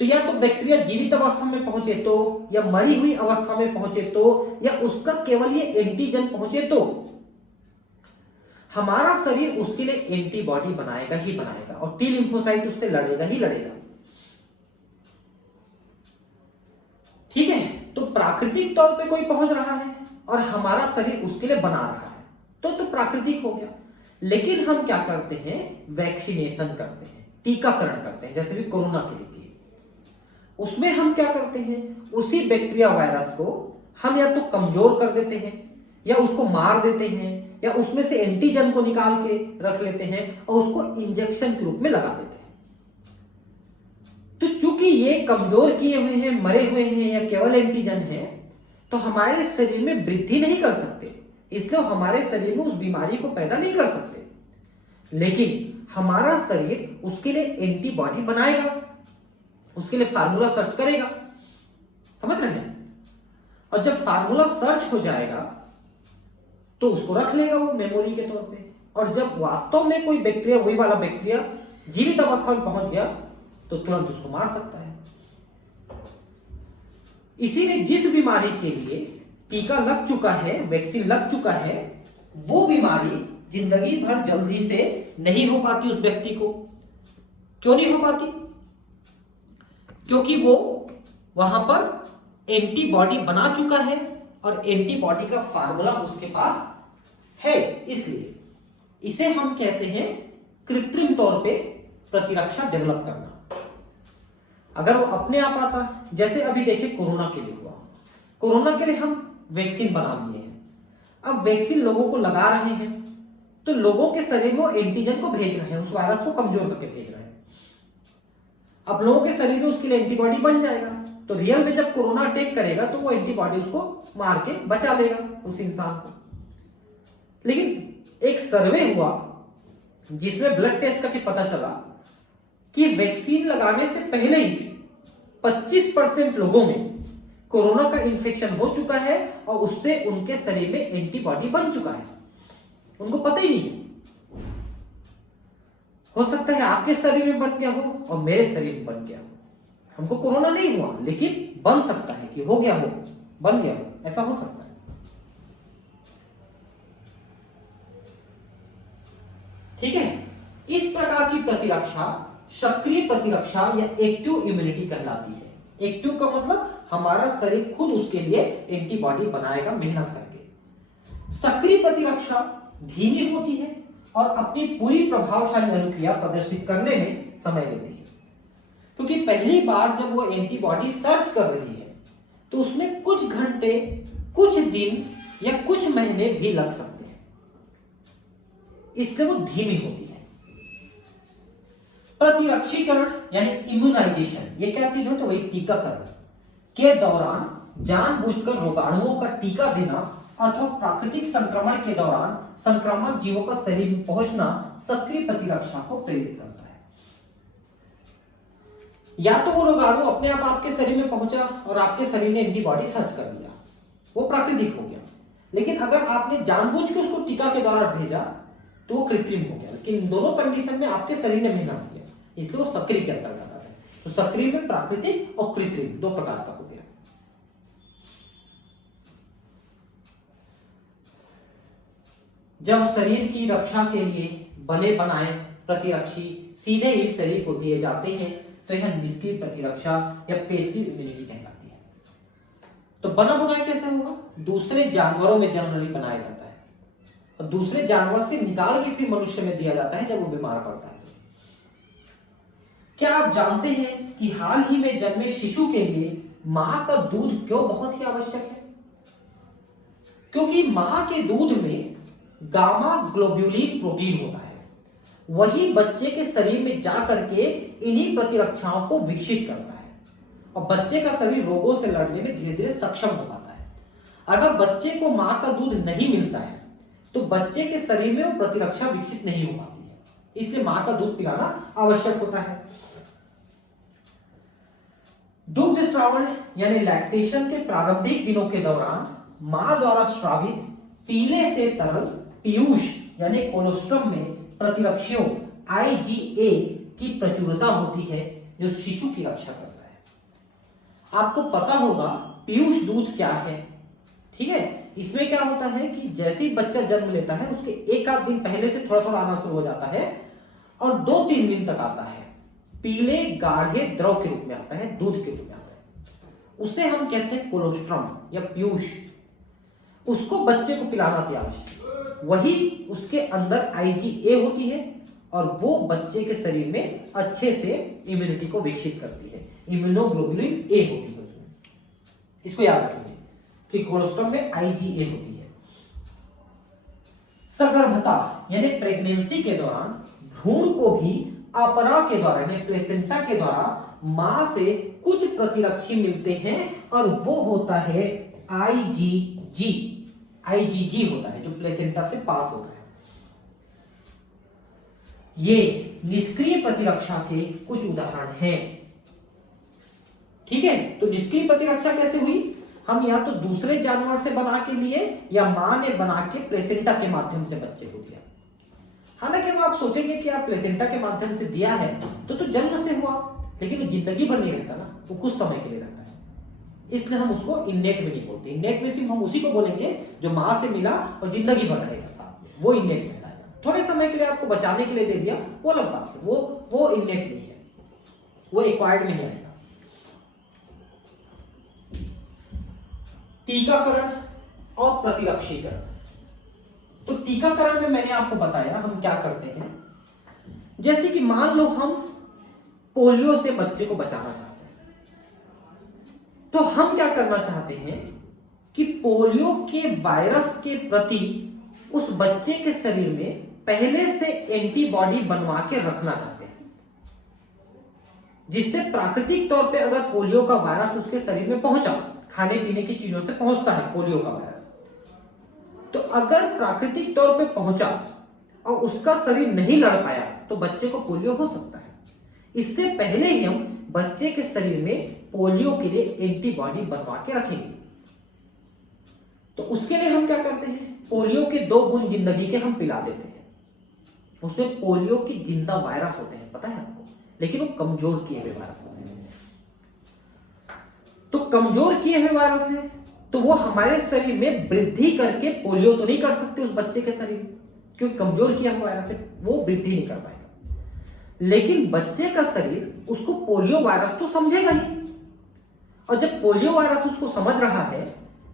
तो या तो बैक्टीरिया जीवित अवस्था में पहुंचे तो, या मरी हुई अवस्था में पहुंचे तो, या उसका केवल ये एंटीजन पहुंचे तो हमारा शरीर उसके लिए एंटीबॉडी बनाएगा ही बनाएगा और टी लिम्फोसाइट उससे लड़ेगा ही लड़ेगा। ठीक है, तो प्राकृतिक तौर पे कोई पहुंच रहा है और हमारा शरीर उसके लिए बना रहा है तो प्राकृतिक हो गया। लेकिन हम क्या करते हैं? वैक्सीनेशन करते हैं, टीकाकरण करते हैं, जैसे भी कोरोना के लिए। उसमें हम क्या करते हैं, उसी बैक्टीरिया वायरस को हम या तो कमजोर कर देते हैं या उसको मार देते हैं या उसमें से एंटीजन को निकाल के रख लेते हैं और उसको इंजेक्शन के रूप में लगा देते हैं। तो चूंकि ये कमजोर किए हुए हैं, मरे हुए हैं या केवल एंटीजन है, तो हमारे शरीर में वृद्धि नहीं कर सकते, इसलिए हमारे शरीर में उस बीमारी को पैदा नहीं कर सकते। लेकिन हमारा शरीर उसके लिए एंटीबॉडी बनाएगा, उसके लिए फार्मूला सर्च करेगा, समझ रहे हैं? और जब फार्मूला सर्च हो जाएगा तो उसको रख लेगा वो मेमोरी के तौर पे, और जब वास्तव में कोई बैक्टीरिया, वही वाला बैक्टीरिया जीवित अवस्था में पहुंच गया तो तुरंत उसको मार सकता है। इसीलिए जिस बीमारी के लिए टीका लग चुका है, वैक्सीन लग चुका है, वो बीमारी जिंदगी भर जल्दी से नहीं हो पाती उस व्यक्ति को। क्यों नहीं हो पाती? क्योंकि वो वहां पर एंटीबॉडी बना चुका है और एंटीबॉडी का फार्मूला उसके पास है। इसलिए इसे हम कहते हैं कृत्रिम तौर पे प्रतिरक्षा डेवलप करना। अगर वो अपने आप आता, जैसे अभी देखिए कोरोना के लिए हुआ, कोरोना के लिए हम वैक्सीन बना लिए हैं, अब वैक्सीन लोगों को लगा रहे हैं तो लोगों के शरीर में वो एंटीजन को भेज रहे हैं, उस वायरस को कमजोर करके भेज रहे हैं। अब लोगों के शरीर में उसके लिए एंटीबॉडी बन जाएगा, तो रियल में जब कोरोना अटैक करेगा तो वो एंटीबॉडी उसको मार के बचा लेगा उस इंसान को। लेकिन एक सर्वे हुआ जिसमें ब्लड टेस्ट करके पता चला कि वैक्सीन लगाने से पहले ही 25% लोगों में कोरोना का इंफेक्शन हो चुका है और उससे उनके शरीर में एंटीबॉडी बन चुका है, उनको पता ही नहीं है। हो सकता है आपके शरीर में बन गया हो और मेरे शरीर में बन गया हो, हमको कोरोना नहीं हुआ लेकिन बन सकता है कि हो गया हो, बन गया हो, ऐसा हो सकता है। ठीक है, इस प्रकार की प्रतिरक्षा सक्रिय प्रतिरक्षा या एक्टिव इम्यूनिटी कहलाती है। एक्टिव का मतलब हमारा शरीर खुद उसके लिए एंटीबॉडी बनाएगा मेहनत करके। सक्रिय प्रतिरक्षा धीमी होती है और अपनी पूरी प्रभावशाली अनुक्रिया प्रदर्शित करने में समय लेती है, क्योंकि पहली बार जब वो एंटीबॉडी सर्च कर रही है तो उसमें कुछ घंटे, कुछ दिन या कुछ महीने भी लग सकते हैं, इसलिए वो धीमी होती है। प्रतिरक्षीकरण यानी इम्यूनाइजेशन, ये क्या चीज हो? तो वही टीकाकरण के दौरान जानबूझकर रोगाणुओं का टीका देना अथवा प्राकृतिक संक्रमण के दौरान संक्रामक जीवों का शरीर में पहुंचना सक्रिय प्रतिरक्षा को प्रेरित करता है। या तो वो रोगाणु अपने आप आपके शरीर में पहुंचा और आपके शरीर ने एंटीबॉडी सर्च कर लिया, वो प्राकृतिक हो गया। लेकिन अगर आपने जानबूझ के उसको टीका के द्वारा भेजा तो वो कृत्रिम हो गया। लेकिन इन दोनों कंडीशन में आपके शरीर ने मेहनत किया, इसलिए वो सक्रिय के अंतर्गत आता है। तो सक्रिय में प्राकृतिक और कृत्रिम दो प्रकार का हो गया। जब शरीर की रक्षा के लिए बने बनाए प्रतिरक्षी सीधे ही शरीर को दिए जाते हैं तो यह निष्क्रिय प्रतिरक्षा या पैसिव इम्यूनिटी कहलाती है। तो बना बनाया कैसे होगा? दूसरे जानवरों में जनरली बनाया जाता है और दूसरे जानवर से निकाल के फिर मनुष्य में दिया जाता है जब वो बीमार पड़ता है। क्या आप जानते हैं कि हाल ही में जन्मे शिशु के लिए मां का दूध क्यों बहुत ही आवश्यक है? क्योंकि मां के दूध में गामा ग्लोब्यूलिन प्रोटीन होता है, वही बच्चे के शरीर में जा करके इन्हीं प्रतिरक्षाओं को विकसित करता है और बच्चे का शरीर रोगों से लड़ने में धीरे धीरे सक्षम हो पाता है। अगर बच्चे को मां का दूध नहीं मिलता है तो बच्चे के शरीर में वो प्रतिरक्षा विकसित नहीं हो पाती है, इसलिए मां का दूध पिलाना आवश्यक होता है। दुग्ध श्रावण यानी लैक्टेशन के प्रारंभिक दिनों के दौरान मां द्वारा श्रावित पीले से तरल पीयूष यानी कोलोस्ट्रम में प्रतिरक्षियों IgA की प्रचुरता होती है जो शिशु की रक्षा करता है। आपको पता होगा पीयूष दूध क्या है, ठीक है? इसमें क्या होता है कि जैसे ही बच्चा जन्म लेता है उसके एक आध दिन पहले से थोड़ा थोड़ा आना शुरू हो जाता है और 2-3 दिन तक आता है, पीले गाढ़े द्रव के रूप में आता है, दूध के रूप में आता है। उसे हम कहते हैं कोलोस्ट्रम या पीयूष। उसको बच्चे को पिलाना अति आवश्यक, वही उसके अंदर IgA होती है और वो बच्चे के शरीर में अच्छे से इम्यूनिटी को विकसित करती है। इम्यूनोग्लोबुलिन ए होती है उसमें, इसको याद रखिए कि कोलोस्ट्रम में IgA होती है। सगर्भता यानी प्रेगनेंसी के दौरान भ्रूण को भी अपरा के द्वारा यानी प्लेसेंटा के द्वारा मां से कुछ प्रतिरक्षी मिलते हैं और वो होता है IgG। IgG होता है जो प्लेसेंटा से पास होता है। ये निष्क्रिय प्रतिरक्षा के कुछ उदाहरण हैं। ठीक है, तो निष्क्रिय प्रतिरक्षा कैसे हुई? हम या तो दूसरे जानवर से बना के लिए या मां ने बना के प्लेसेंटा के माध्यम से बच्चे को दिया। हालांकि अब आप सोचेंगे कि आप प्लेसेंटा के माध्यम से दिया है तो जन्म से हुआ, लेकिन वो जिंदगी भर नहीं रहता ना, वो कुछ समय के लिए रहता है, इसलिए हम उसको इन्नेट में नहीं बोलते। इन्नेट में सिर्फ हम उसी को बोलेंगे जो मां से मिला और जिंदगी भर रहेगा साथ में, वो इन्नेट कहलाएगा। थोड़े समय के लिए आपको बचाने के लिए दे दिया, वो अलग बात है, वो इन्नेट नहीं है, वो एक्वायर्ड में नहीं आएगा। टीकाकरण और प्रतिरक्षीकरण। तो टीकाकरण में मैंने आपको बताया हम क्या करते हैं। जैसे कि मान लो हम पोलियो से बच्चे को बचाना चाहते हैं, तो हम क्या करना चाहते हैं कि पोलियो के वायरस के प्रति उस बच्चे के शरीर में पहले से एंटीबॉडी बनवा के रखना चाहते हैं, जिससे प्राकृतिक तौर पे अगर पोलियो का वायरस उसके शरीर में पहुंचा, खाने पीने की चीजों से पहुंचता है पोलियो का वायरस, तो अगर प्राकृतिक तौर पे पहुंचा और उसका शरीर नहीं लड़ पाया तो बच्चे को पोलियो हो सकता है। इससे पहले ही हम बच्चे के शरीर में पोलियो के लिए एंटीबॉडी बनवा के रखेंगे। तो उसके लिए हम क्या करते हैं, पोलियो के 2 बूंद जिंदगी के हम पिला देते हैं। उसमें पोलियो की जिंदा वायरस होते हैं, पता है आपको, लेकिन वो कमजोर किए हुए वायरस होते हैं। तो कमजोर किए हुए वायरस है तो वो हमारे शरीर में वृद्धि करके पोलियो तो नहीं कर सकते उस बच्चे के शरीर में, क्योंकि कमजोर किया हुआ वायरस है, वो वृद्धि नहीं कर पाएगा। लेकिन बच्चे का शरीर उसको पोलियो वायरस तो समझेगा ही, और जब पोलियो वायरस उसको समझ रहा है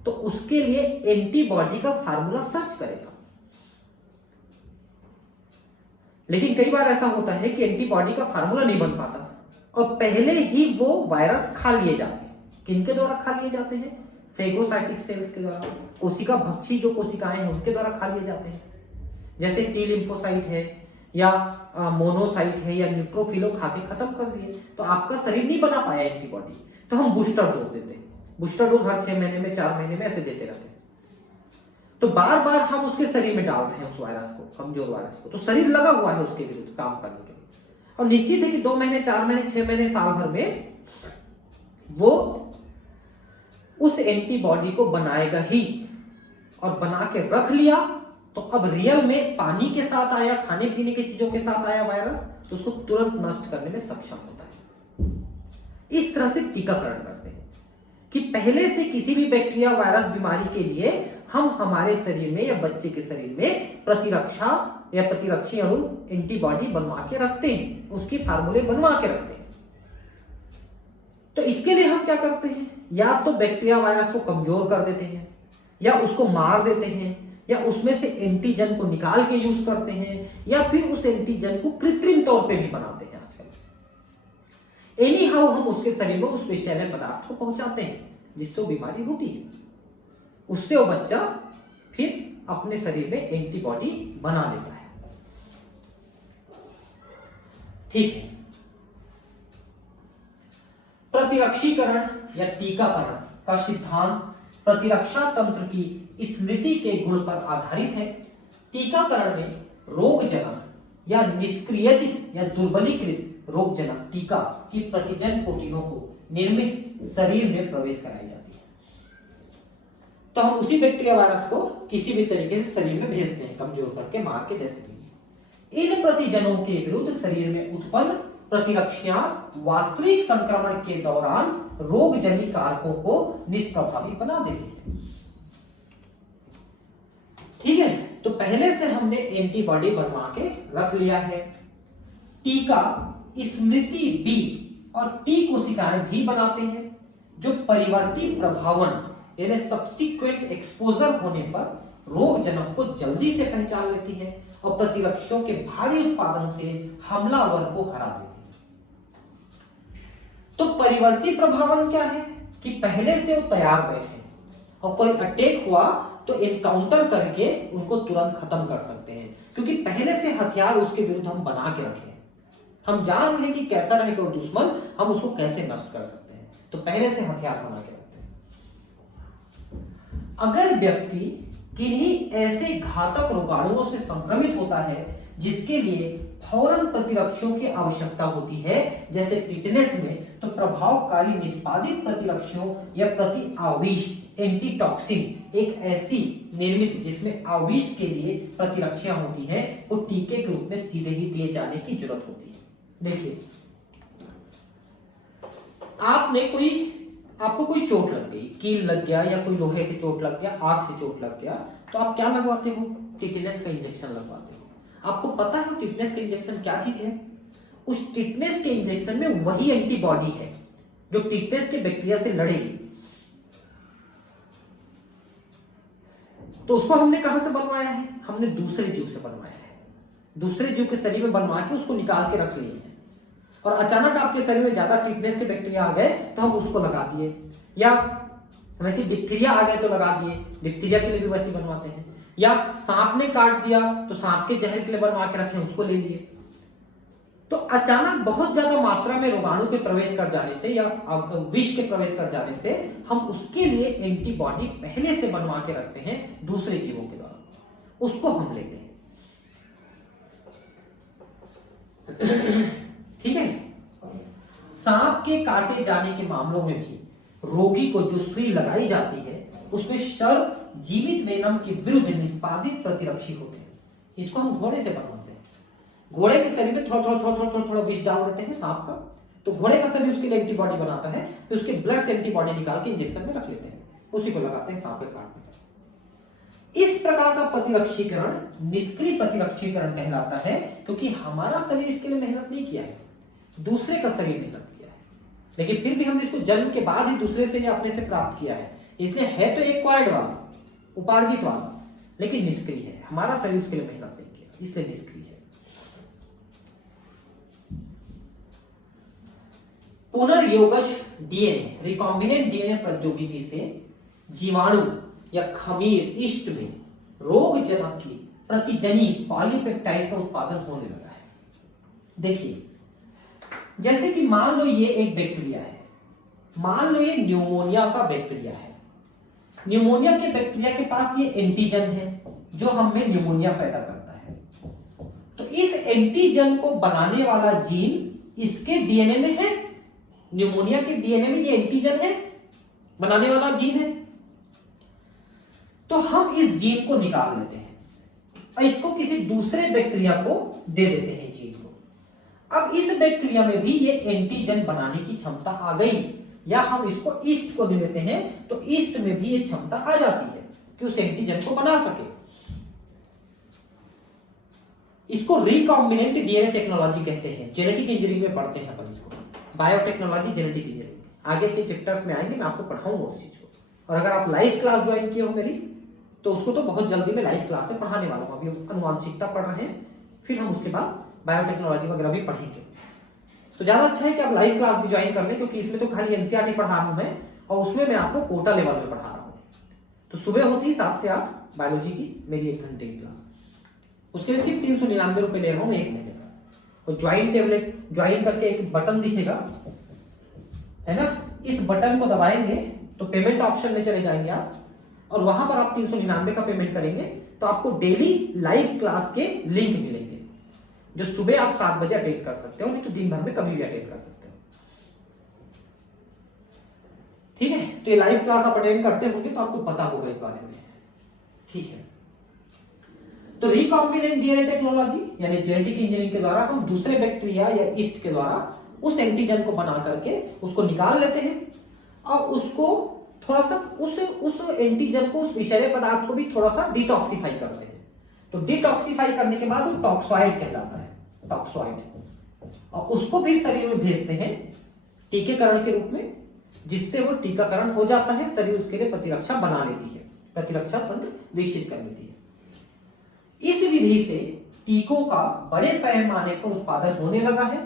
तो उसके लिए एंटीबॉडी का फार्मूला सर्च करेगा। लेकिन कई बार ऐसा होता है कि एंटीबॉडी का फार्मूला नहीं बन पाता और पहले ही वो वायरस खा लिए जाते हैं। किनके द्वारा खा लिए जाते हैं? फेगोसाइटिक सेल्स के द्वारा, कोशिका भक्षी जो कोशिकाएं हैं उनके द्वारा खा लिए जाते हैं। जैसे टी लिम्फोसाइट है या मोनोसाइट है या न्यूट्रोफिलो खा के खत्म कर दिए, तो आपका शरीर नहीं बना पाया एंटीबॉडी, तो हम बूस्टर डोज देते हैं। बूस्टर डोज हर 6 महीने में 4 महीने में ऐसे देते रहते हैं। तो बार बार हम उसके शरीर में डाल रहे हैं उस वायरस को, कमजोर वायरस को, तो शरीर लगा हुआ है उसके विरुद्ध काम करने के लिए। और निश्चित है कि 2 महीने 4 महीने 6 महीने साल भर में वो उस एंटीबॉडी को बनाएगा ही, और बना के रख लिया तो अब रियल में पानी के साथ आया, खाने पीने की चीजों के साथ आया वायरस, तो उसको तुरंत नष्ट करने में सक्षम होता है। इस तरह से टीकाकरण करते हैं कि पहले से किसी भी बैक्टीरिया वायरस बीमारी के लिए हम हमारे शरीर में या बच्चे के शरीर में प्रतिरक्षा या प्रतिरक्षी अणु एंटीबॉडी बनवा के रखते हैं, उसकी फार्मूले बनवा के रखते हैं। तो इसके लिए हम क्या करते हैं, या तो बैक्टीरिया वायरस को कमजोर कर देते हैं, या उसको मार देते हैं, या उसमें से एंटीजन को निकाल के यूज करते हैं, या फिर उस एंटीजन को कृत्रिम तौर पे भी बनाते हैं आजकल। एनी हाउ हम उसके शरीर में उस विषैले पदार्थ को पहुंचाते हैं जिससे वो बीमारी होती है, उससे वो बच्चा फिर अपने शरीर में एंटीबॉडी बना लेता है। ठीक है, प्रतिरक्षीकरण या टीकाकरण का सिद्धांत प्रतिरक्षा तंत्र की स्मृति के गुण पर आधारित है। टीकाकरण में रोगजनक या निष्क्रियित या दुर्बलीकृत रोगजनक टीका की प्रतिजन प्रोटीनों को निर्मित शरीर में प्रवेश कराई जाती है। तो हम उसी बैक्टीरिया वायरस को किसी भी तरीके से शरीर में भेजते हैं, कमजोर करके, मार के, जैसे कि इन प्रतिजनों के विरुद्ध शरीर में उत्पन्न प्रतिरक्षाएं वास्तविक संक्रमण के दौरान रोगजनित कारकों को निष्प्रभावी बना देती है। ठीक है, तो पहले से हमने एंटीबॉडी बनवा के रख लिया है। टीका स्मृति बी और टी कोशिकाएं भी बनाते हैं जो परिवर्ती प्रभावन यानी सब्सिक्वेंट एक्सपोजर होने पर रोगजनक को जल्दी से पहचान लेती है और प्रतिरक्षियों के भारी उत्पादन से हमलावर को हरा देती है। तो परिवर्ती प्रभावन क्या है कि पहले से वो तैयार बैठे और कोई अटैक हुआ तो एनकाउंटर करके उनको तुरंत खत्म कर सकते हैं, क्योंकि पहले से हथियार उसके विरुद्ध हम बना के रखे हैं। हम जान रहे हैं कि कैसा रहेगा वो दुश्मन, हम उसको कैसे नष्ट कर सकते हैं, तो पहले से हथियार बना के रखते हैं। अगर व्यक्ति किन्हीं ऐसे घातक रोगाणुओं से संक्रमित होता है जिसके लिए फौरन प्रतिरक्षों की आवश्यकता होती है, जैसे टिटनेस में, तो प्रभावकारी निष्पादित प्रतिरक्षों या प्रति आविष एंटीटॉक्सिन एक ऐसी निर्मित जिसमें आविष के लिए प्रतिरक्षाएं होती हैं, वो टीके के रूप में सीधे ही दिए जाने की जरूरत होती है। देखिए, आपको कोई चोट लग गई, कील लग गया या कोई लोहे से चोट लग गया, आग से चोट लग गया, तो आप क्या लगवाते हो? टिटनेस का इंजेक्शन लगवाते हो। आपको पता है टिटनेस का इंजेक्शन क्या चीज है? उस टिटनेस के इंजेक्शन में वही एंटीबॉडी है जो टिटनेस के बैक्टीरिया से लड़ेगी। तो उसको हमने कहां से बनवाया है? हमने दूसरे जीव से बनवाया है। दूसरे जीव के शरीर में बनवा के उसको निकाल के रख लिए हैं, और अचानक आपके शरीर में ज्यादा टिटनेस के बैक्टीरिया आ गए तो हम उसको लगा दिए, या वैसे डिप्थीरिया आ गए तो लगा दिए, डिप्थीरिया के लिए भी वैसे बनवाते हैं, या सांप ने काट दिया तो सांप के जहर के लिए बनवा के रखे, उसको ले लिए। तो अचानक बहुत ज्यादा मात्रा में रोगाणु के प्रवेश कर जाने से या विष के प्रवेश कर जाने से हम उसके लिए एंटीबॉडी पहले से बनवा के रखते हैं दूसरे जीवों के द्वारा, उसको हम लेते हैं। ठीक है। सांप के काटे जाने के मामलों में भी रोगी को जो सुई लगाई जाती है उसमें सर्प जीवित वेनम के विरुद्ध निष्पादित प्रतिरक्षी होते हैं। इसको हम घोड़े से बनवाते हैं। घोड़े के शरीर में थोड़ा विष डाल देते हैं सांप का, तो घोड़े का शरीर उसके लिए एंटीबॉडी बनाता है, फिर उसके ब्लड से एंटीबॉडी निकाल के इंजेक्शन में रख लेते हैं, उसी को लगाते हैं सांप के काटने पर। इस प्रकार का प्रतिरक्षीकरण निष्क्रिय प्रतिरक्षीकरण कहलाता है, क्योंकि हमारा शरीर इसके लिए मेहनत नहीं किया है, दूसरे का शरीर मेहनत किया है, लेकिन फिर भी हमने इसको जन्म के बाद ही दूसरे से या अपने से प्राप्त किया है। इसलिए है तो एक्वायर्ड वाला, उपार्जित वाला, लेकिन निष्क्रिय है। हमारा शरीर उसके लिए मेहनत नहीं किया, इसलिए निष्क्रिय है। पुनर्योगज डीएनए, रिकॉम्बिनेंट डीएनए प्रौद्योगिकी से जीवाणु या खमीर ईस्ट में रोगजनक की प्रतिजनित पॉलीपेप्टाइड का उत्पादन होने लगा है। देखिए, जैसे कि मान लो ये एक बैक्टीरिया है, मान लो ये न्यूमोनिया का बैक्टीरिया है। न्यूमोनिया के बैक्टीरिया के पास ये एंटीजन है जो हम में न्यूमोनिया पैदा करता है। तो इस एंटीजन को बनाने वाला जीन इसके डीएनए में है, न्यूमोनिया के डीएनए में ये एंटीजन है, बनाने वाला जीन है। तो हम इस जीन को निकाल लेते हैं और इसको किसी दूसरे बैक्टीरिया को दे देते हैं जीन को। अब इस बैक्टीरिया में भी ये एंटीजन बनाने की क्षमता आ गई, या हम इसको ईस्ट को दे देते हैं तो ईस्ट में भी ये क्षमता आ जाती है कि उस एंटीजन को बना सके। इसको रिकॉम्बिनेंट डीएनए टेक्नोलॉजी कहते हैं। जेनेटिक इंजीनियरिंग में पढ़ते हैं अपन इसको, बायोटेक्नोलॉजी, जेनेटिक इंजीनियरिंग। आगे के चैप्टर्स में आएंगे, मैं आपको पढ़ाऊंगा उस चीज को। और अगर आप लाइव क्लास ज्वाइन किए हो मेरी, तो उसको तो बहुत जल्दी मैं लाइव क्लास में पढ़ाने वाला हूँ। अभी अनुवांशिकता पढ़ रहे हैं, फिर हम उसके बाद बायोटेक्नोलॉजी वगैरह भी पढ़ेंगे। तो ज्यादा अच्छा है कि आप लाइव क्लास भी ज्वाइन कर लें, क्योंकि इसमें तो खाली एनसीईआरटी पढ़ा रहा हूं मैं, और उसमें मैं आपको कोटा लेवल में पढ़ा रहा हूं। तो सुबह होती है 7 से 8 बायोलॉजी की मेरी 1 घंटे की क्लास, उसके लिए सिर्फ 399 रुपए ले रहा हूं 1 महीने का। और ज्वाइन करके एक बटन दिखेगा, है ना, इस बटन को दबाएंगे तो पेमेंट ऑप्शन में चले जाएंगे आप, और वहां पर आप 399 का पेमेंट करेंगे तो आपको डेली लाइव क्लास के लिंक मिलेंगे, जो सुबह आप 7 बजे अटेंड कर सकते हो, नहीं तो दिन भर में कभी भी अटेंड कर सकते हो। ठीक है, तो ये लाइव क्लास आप अटेंड करते होंगे तो आपको पता होगा इस बारे में। ठीक है, तो रिकॉम्बिनेंट डीएनए टेक्नोलॉजी यानी जेनेटिक इंजीनियरिंग के द्वारा हम दूसरे बैक्टीरिया या ईस्ट के द्वारा उस एंटीजन को बना करके उसको निकाल लेते हैं, और उसको थोड़ा सा उस एंटीजन को, उस विषैले पदार्थ को भी थोड़ा सा डिटॉक्सिफाई करते हैं। तो डिटॉक्सिफाई करने के बाद वो टॉक्सॉइड कहलाता है, टॉक्सॉइड, और उसको भी शरीर में भेजते हैं टीकाकरण के रूप में, जिससे वो टीकाकरण हो जाता है, शरीर उसके लिए प्रतिरक्षा बना लेती है, प्रतिरक्षा तंत्र विकसित कर लेती है। इस विधि से टीकों का बड़े पैमाने पर उत्पादन होने लगा है,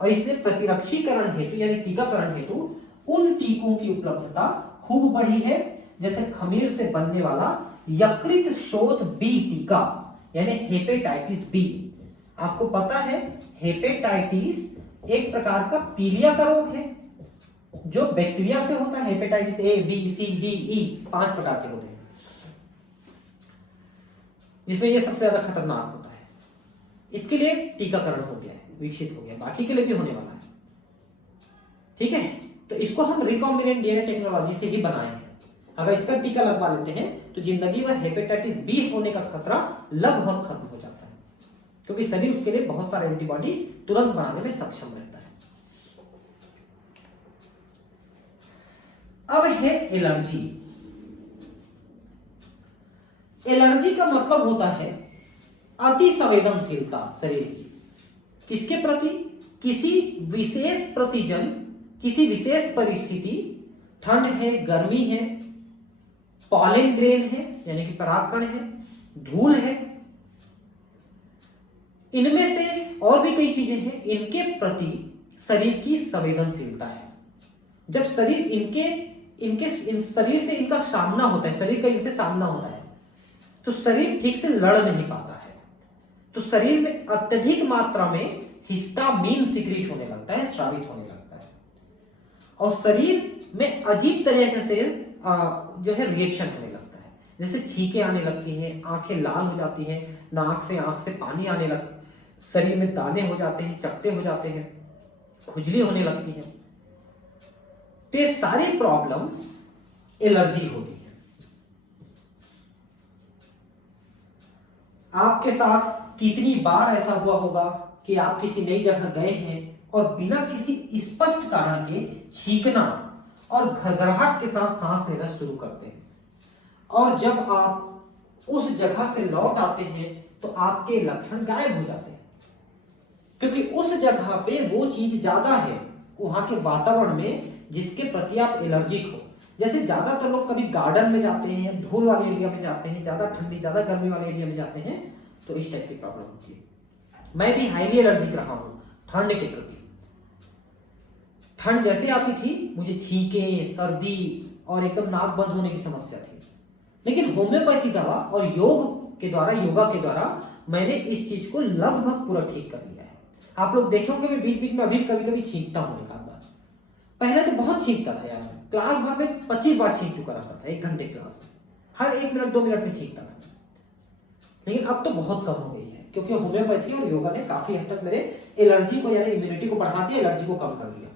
और इसमें प्रतिरक्षीकरण हेतु यानी टीकाकरण हेतु उन टीकों की उपलब्धता खूब बढ़ी है, जैसे खमीर से बनने वाला यकृत शोथ बी टीका यानी हेपेटाइटिस बी। आपको पता है हेपेटाइटिस एक प्रकार का पीलिया का रोग है जो बैक्टीरिया से होता है। Hepatitis A B C D E 5 प्रकार के होते हैं, जिसमें ये सबसे ज्यादा खतरनाक होता है। इसके लिए टीकाकरण हो गया है, विकसित हो गया, बाकी के लिए भी होने वाला है। ठीक है, तो इसको हम रिकॉम्बिनेंट डीएनए टेक्नोलॉजी से ही बनाए हैं। अगर इसका टीका लगवा लेते हैं तो जिंदगी भर हेपेटाइटिस बी होने का खतरा लगभग खत्म हो जाता है, क्योंकि शरीर उसके लिए बहुत सारे एंटीबॉडी तुरंत बनाने में सक्षम रहता है। अब है एलर्जी। एलर्जी का मतलब होता है अति संवेदनशीलता शरीर की, किसके प्रति? किसी विशेष प्रतिजन, किसी विशेष परिस्थिति, ठंड है, गर्मी है, पॉलन ग्रेन है यानी कि परागकण है, धूल है, इनमें से और भी कई चीजें हैं, इनके प्रति शरीर की संवेदनशीलता है। जब शरीर इन शरीर से इनका सामना होता है, शरीर का इनसे सामना होता है, तो शरीर ठीक से लड़ नहीं पाता है, तो शरीर में अत्यधिक मात्रा में हिस्टामिन सिक्रीट होने लगता है, स्रावित होने लगता है, और शरीर में अजीब तरीके से जो है रिएक्शन होने लगता है, जैसे छींकें आने लगती हैं, आंखें लाल हो जाती हैं, आंख से पानी आने लगता है, शरीर में दाने हो जाते हैं, चकत्ते हो जाते हैं, खुजली होने लगती है। तो ये सारी प्रॉब्लम्स एलर्जी होती है। आपके साथ कितनी बार ऐसा हुआ होगा कि आप किसी नई जगह गए हैं और बिना किसी स्पष्ट कारण के छींकना और घरघराहट के साथ सांस लेना शुरू करते हैं, और जब आप उस जगह से लौट आते हैं तो आपके लक्षण गायब हो जाते हैं, क्योंकि उस जगह पे वो चीज ज्यादा है, वहां के वातावरण में जिसके प्रति आप एलर्जिक हो। जैसे ज्यादातर लोग कभी गार्डन में जाते हैं, धूल वाले एरिया में जाते हैं, ज्यादा ठंडी ज्यादा गर्मी वाले एरिया में जाते हैं, तो इस टाइप की प्रॉब्लम होती है। मैं भी हाईली एलर्जिक रहा हूं ठंड के प्रति। ठंड जैसे आती थी मुझे छींके, सर्दी और एकदम नाक बंद होने की समस्या थी, लेकिन होम्योपैथी दवा और योगा के द्वारा मैंने इस चीज को लगभग पूरा ठीक कर लिया है। आप लोग देखोगे मैं बीच बीच में अभी कभी कभी छींकता हूं एक आध बार। पहले तो बहुत छींकता था यार, मैं क्लास भर में 25 बार छींक चुका रहता था, 1 घंटे क्लास में, हर 1 मिनट 2 मिनट में छींकता था। लेकिन अब तो बहुत कम हो गई है, क्योंकि होम्योपैथी और योगा ने काफी हद तक मेरे एलर्जी को यानी इम्यूनिटी को बढ़ा दिया, एलर्जी को कम कर दिया।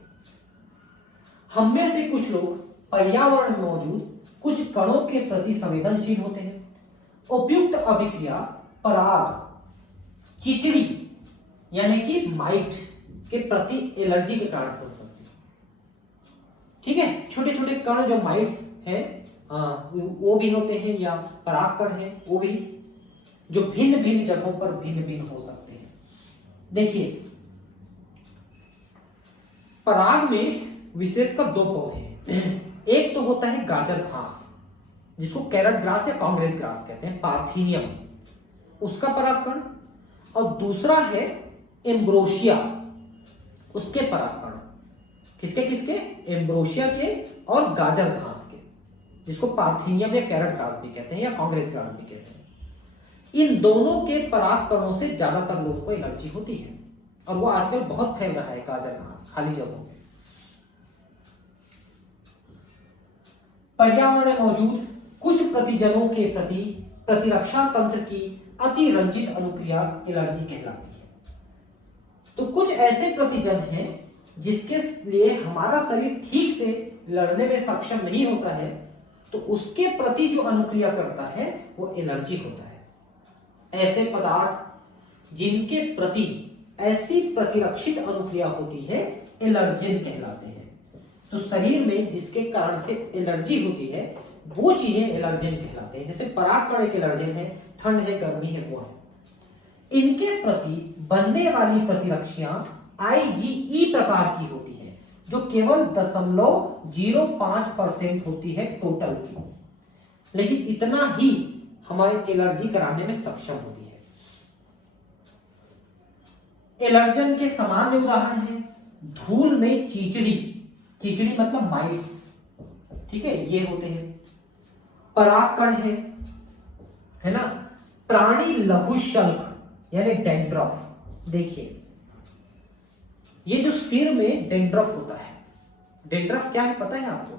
हम में से कुछ लोग पर्यावरण में मौजूद कुछ कणों के प्रति संवेदनशील होते हैं। उपयुक्त अभिक्रिया पराग, चिचड़ी यानी कि माइट के प्रति एलर्जी के कारण से हो सकती है। ठीक है, छोटे छोटे कण जो माइट्स हैं वो भी होते हैं, या परागकण हैं वो भी, जो भिन्न भिन्न जगहों पर भिन्न भिन्न हो सकते हैं। देखिए, पराग में विशेषकर 2 पौधे हैं। एक तो होता है गाजर घास, जिसको कैरट ग्रास या कांग्रेस ग्रास कहते हैं, पार्थीनियम, उसका परागकण, और दूसरा है एम्ब्रोशिया, उसके परागकण। किसके किसके? एम्ब्रोशिया के और गाजर घास के, जिसको पार्थीनियम या कैरट ग्रास भी कहते हैं या कांग्रेस ग्रास भी कहते हैं। इन दोनों के परागकणों से ज्यादातर लोगों को एलर्जी होती है, और वो आजकल बहुत फैल रहा है गाजर घास खाली जगहों में। पर्यावरण में मौजूद कुछ प्रतिजनों के प्रति प्रतिरक्षा तंत्र की अतिरंजित अनुक्रिया एलर्जी कहलाती है। तो कुछ ऐसे प्रतिजन हैं जिसके लिए हमारा शरीर ठीक से लड़ने में सक्षम नहीं होता है, तो उसके प्रति जो अनुक्रिया करता है वो एलर्जी होता है। ऐसे पदार्थ जिनके प्रति ऐसी प्रतिरक्षित अनुक्रिया होती है एलर्जेन कहलाते हैं। तो शरीर में जिसके कारण से एलर्जी होती है वो चीजें एलर्जेन कहलाते हैं। जैसे परागकण एक एलर्जेन है, ठंड है, गर्मी है, वो है। इनके प्रति बनने वाली प्रतिरक्षियां IgE प्रकार की होती है, जो केवल 0.05% होती है टोटल की, लेकिन इतना ही हमारे एलर्जी कराने में सक्षम होती है। एलर्जन के सामान्य उदाहरण हैं धूल में चीचड़ी, चीचड़ी मतलब माइट्स, ठीक है, ये होते हैं। परागकण है ना। प्राणी लघु शल्क यानी डेंड्रफ, देखिए ये जो सिर में डेंड्रफ होता है, डेंड्रफ क्या है पता है आपको?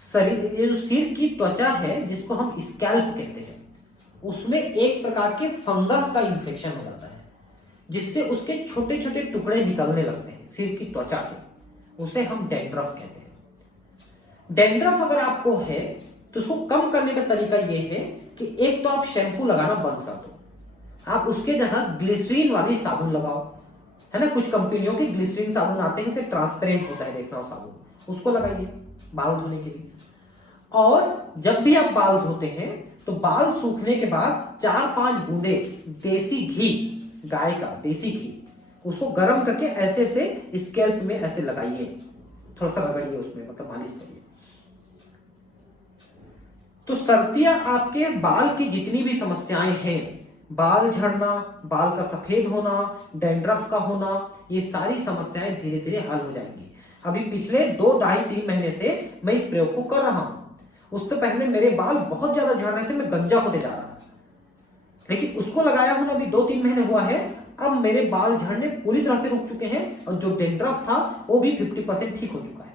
शरीर, ये जो सिर की त्वचा है जिसको हम स्कैल्प कहते हैं, उसमें एक प्रकार के फंगस का इन्फेक्शन हो जाता है, जिससे उसके छोटे छोटे टुकड़े निकलने लगते हैं सिर की त्वचा के, उसे हम डेंड्रफ कहते हैं। डेंड्रफ अगर आपको है तो उसको कम करने का तरीका यह है कि एक तो आप शैम्पू लगाना बंद कर दो, आप उसके जगह ग्लिसरीन वाली साबुन लगाओ, है ना। कुछ कंपनियों के ग्लिसरीन साबुन आते हैं, इसे ट्रांसपेरेंट होता है, देखना हो साबुन, उसको लगाइए बाल धोने के लिए। और जब भी आप बाल धोते हैं तो बाल सूखने के बाद 4-5 बूंदे देसी घी, गाय का देसी घी, उसको गर्म करके ऐसे ऐसे स्कैल्प में ऐसे लगाइए, थोड़ा सा रगड़िए उसमें, मतलब मालिश करिए। तो सर्दियां आपके बाल की जितनी भी समस्याएं हैं, बाल झड़ना, बाल का सफेद होना, डैंड्रफ का होना, ये सारी समस्याएं धीरे धीरे हल हो जाएंगी। अभी पिछले 2-2.5-3 महीने से मैं इस प्रयोग को कर रहा हूं। उससे पहले मेरे बाल बहुत ज्यादा झड़ रहे थे, मैं गंजा होते जा रहा था, लेकिन उसको लगाया हूं अभी 2-3 महीने हुआ है, अब मेरे बाल झड़ने पूरी तरह से रुक चुके हैं और जो डेंड्रफ था वो भी 50% ठीक हो चुका है।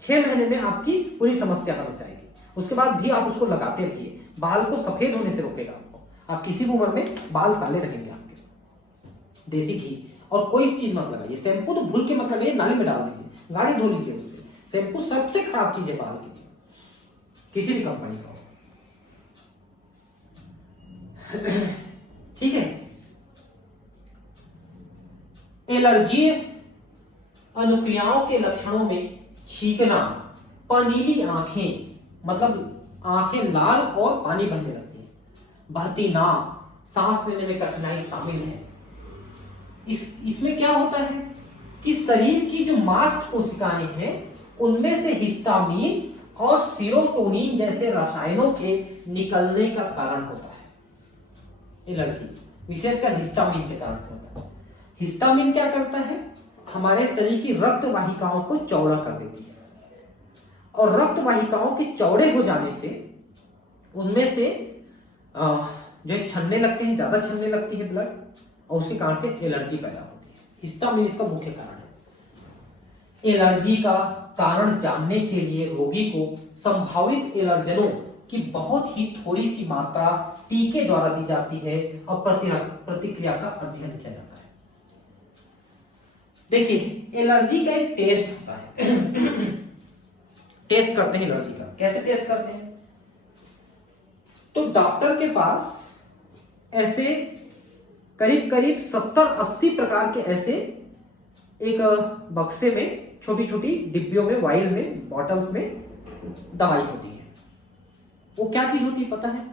6 महीने में आपकी पूरी समस्या हल हो जाएगी। उसके बाद भी आप उसको लगाते रहिए, बाल को सफेद होने से रोकेगा आपको, आप किसी भी उम्र में बाल काले रहेंगे आपके। देसी घी और कोई चीज मत लगाइए, शैम्पू तो भूल के मतलब ये नाली में डाल दीजिए, गाड़ी धो लीजिए उससे। शैम्पू सबसे खराब चीज है बाल की, किसी भी कंपनी का, ठीक है। एलर्जी अनुक्रियाओं के लक्षणों में छींकना, पनीली आंखें, मतलब आंखें लाल और पानी बहने लगती है, बहती नाक, सांस लेने में कठिनाई शामिल है। इसमें क्या होता है कि शरीर की जो मांस कोशिकाएं हैं उनमें से हिस्टामीन और सीरोटोनिन जैसे रसायनों के निकलने का कारण होता है एलर्जी, विशेषकर हिस्टामीन के कारण से होता है। हिस्टामीन क्या करता है? हमारे शरीर की रक्त वाहिकाओं को चौड़ा कर देती है, और रक्त वाहिकाओं के चौड़े हो जाने से उनमें से जो छलने लगते हैं, ज्यादा छलने लगती है ब्लड, और उसके कारण से एलर्जी पैदा होती है। हिस्टामीन इसका मुख्य कारण है। एलर्जी का कारण जानने के लिए रोगी को संभावित एलर्जनों की बहुत ही थोड़ी सी मात्रा टीके द्वारा दी जाती है और प्रतिक्रिया का अध्ययन किया जाता है। देखिए, एलर्जी का एक टेस्ट होता है। टेस्ट करते हैं एलर्जी का, कैसे टेस्ट करते हैं? तो डॉक्टर के पास ऐसे करीब करीब 70-80 प्रकार के ऐसे एक बक्से में, छोटी छोटी डिब्बियों में, वाइल में, बॉटल्स में दवाई होती है। वो क्या चीज होती है पता है?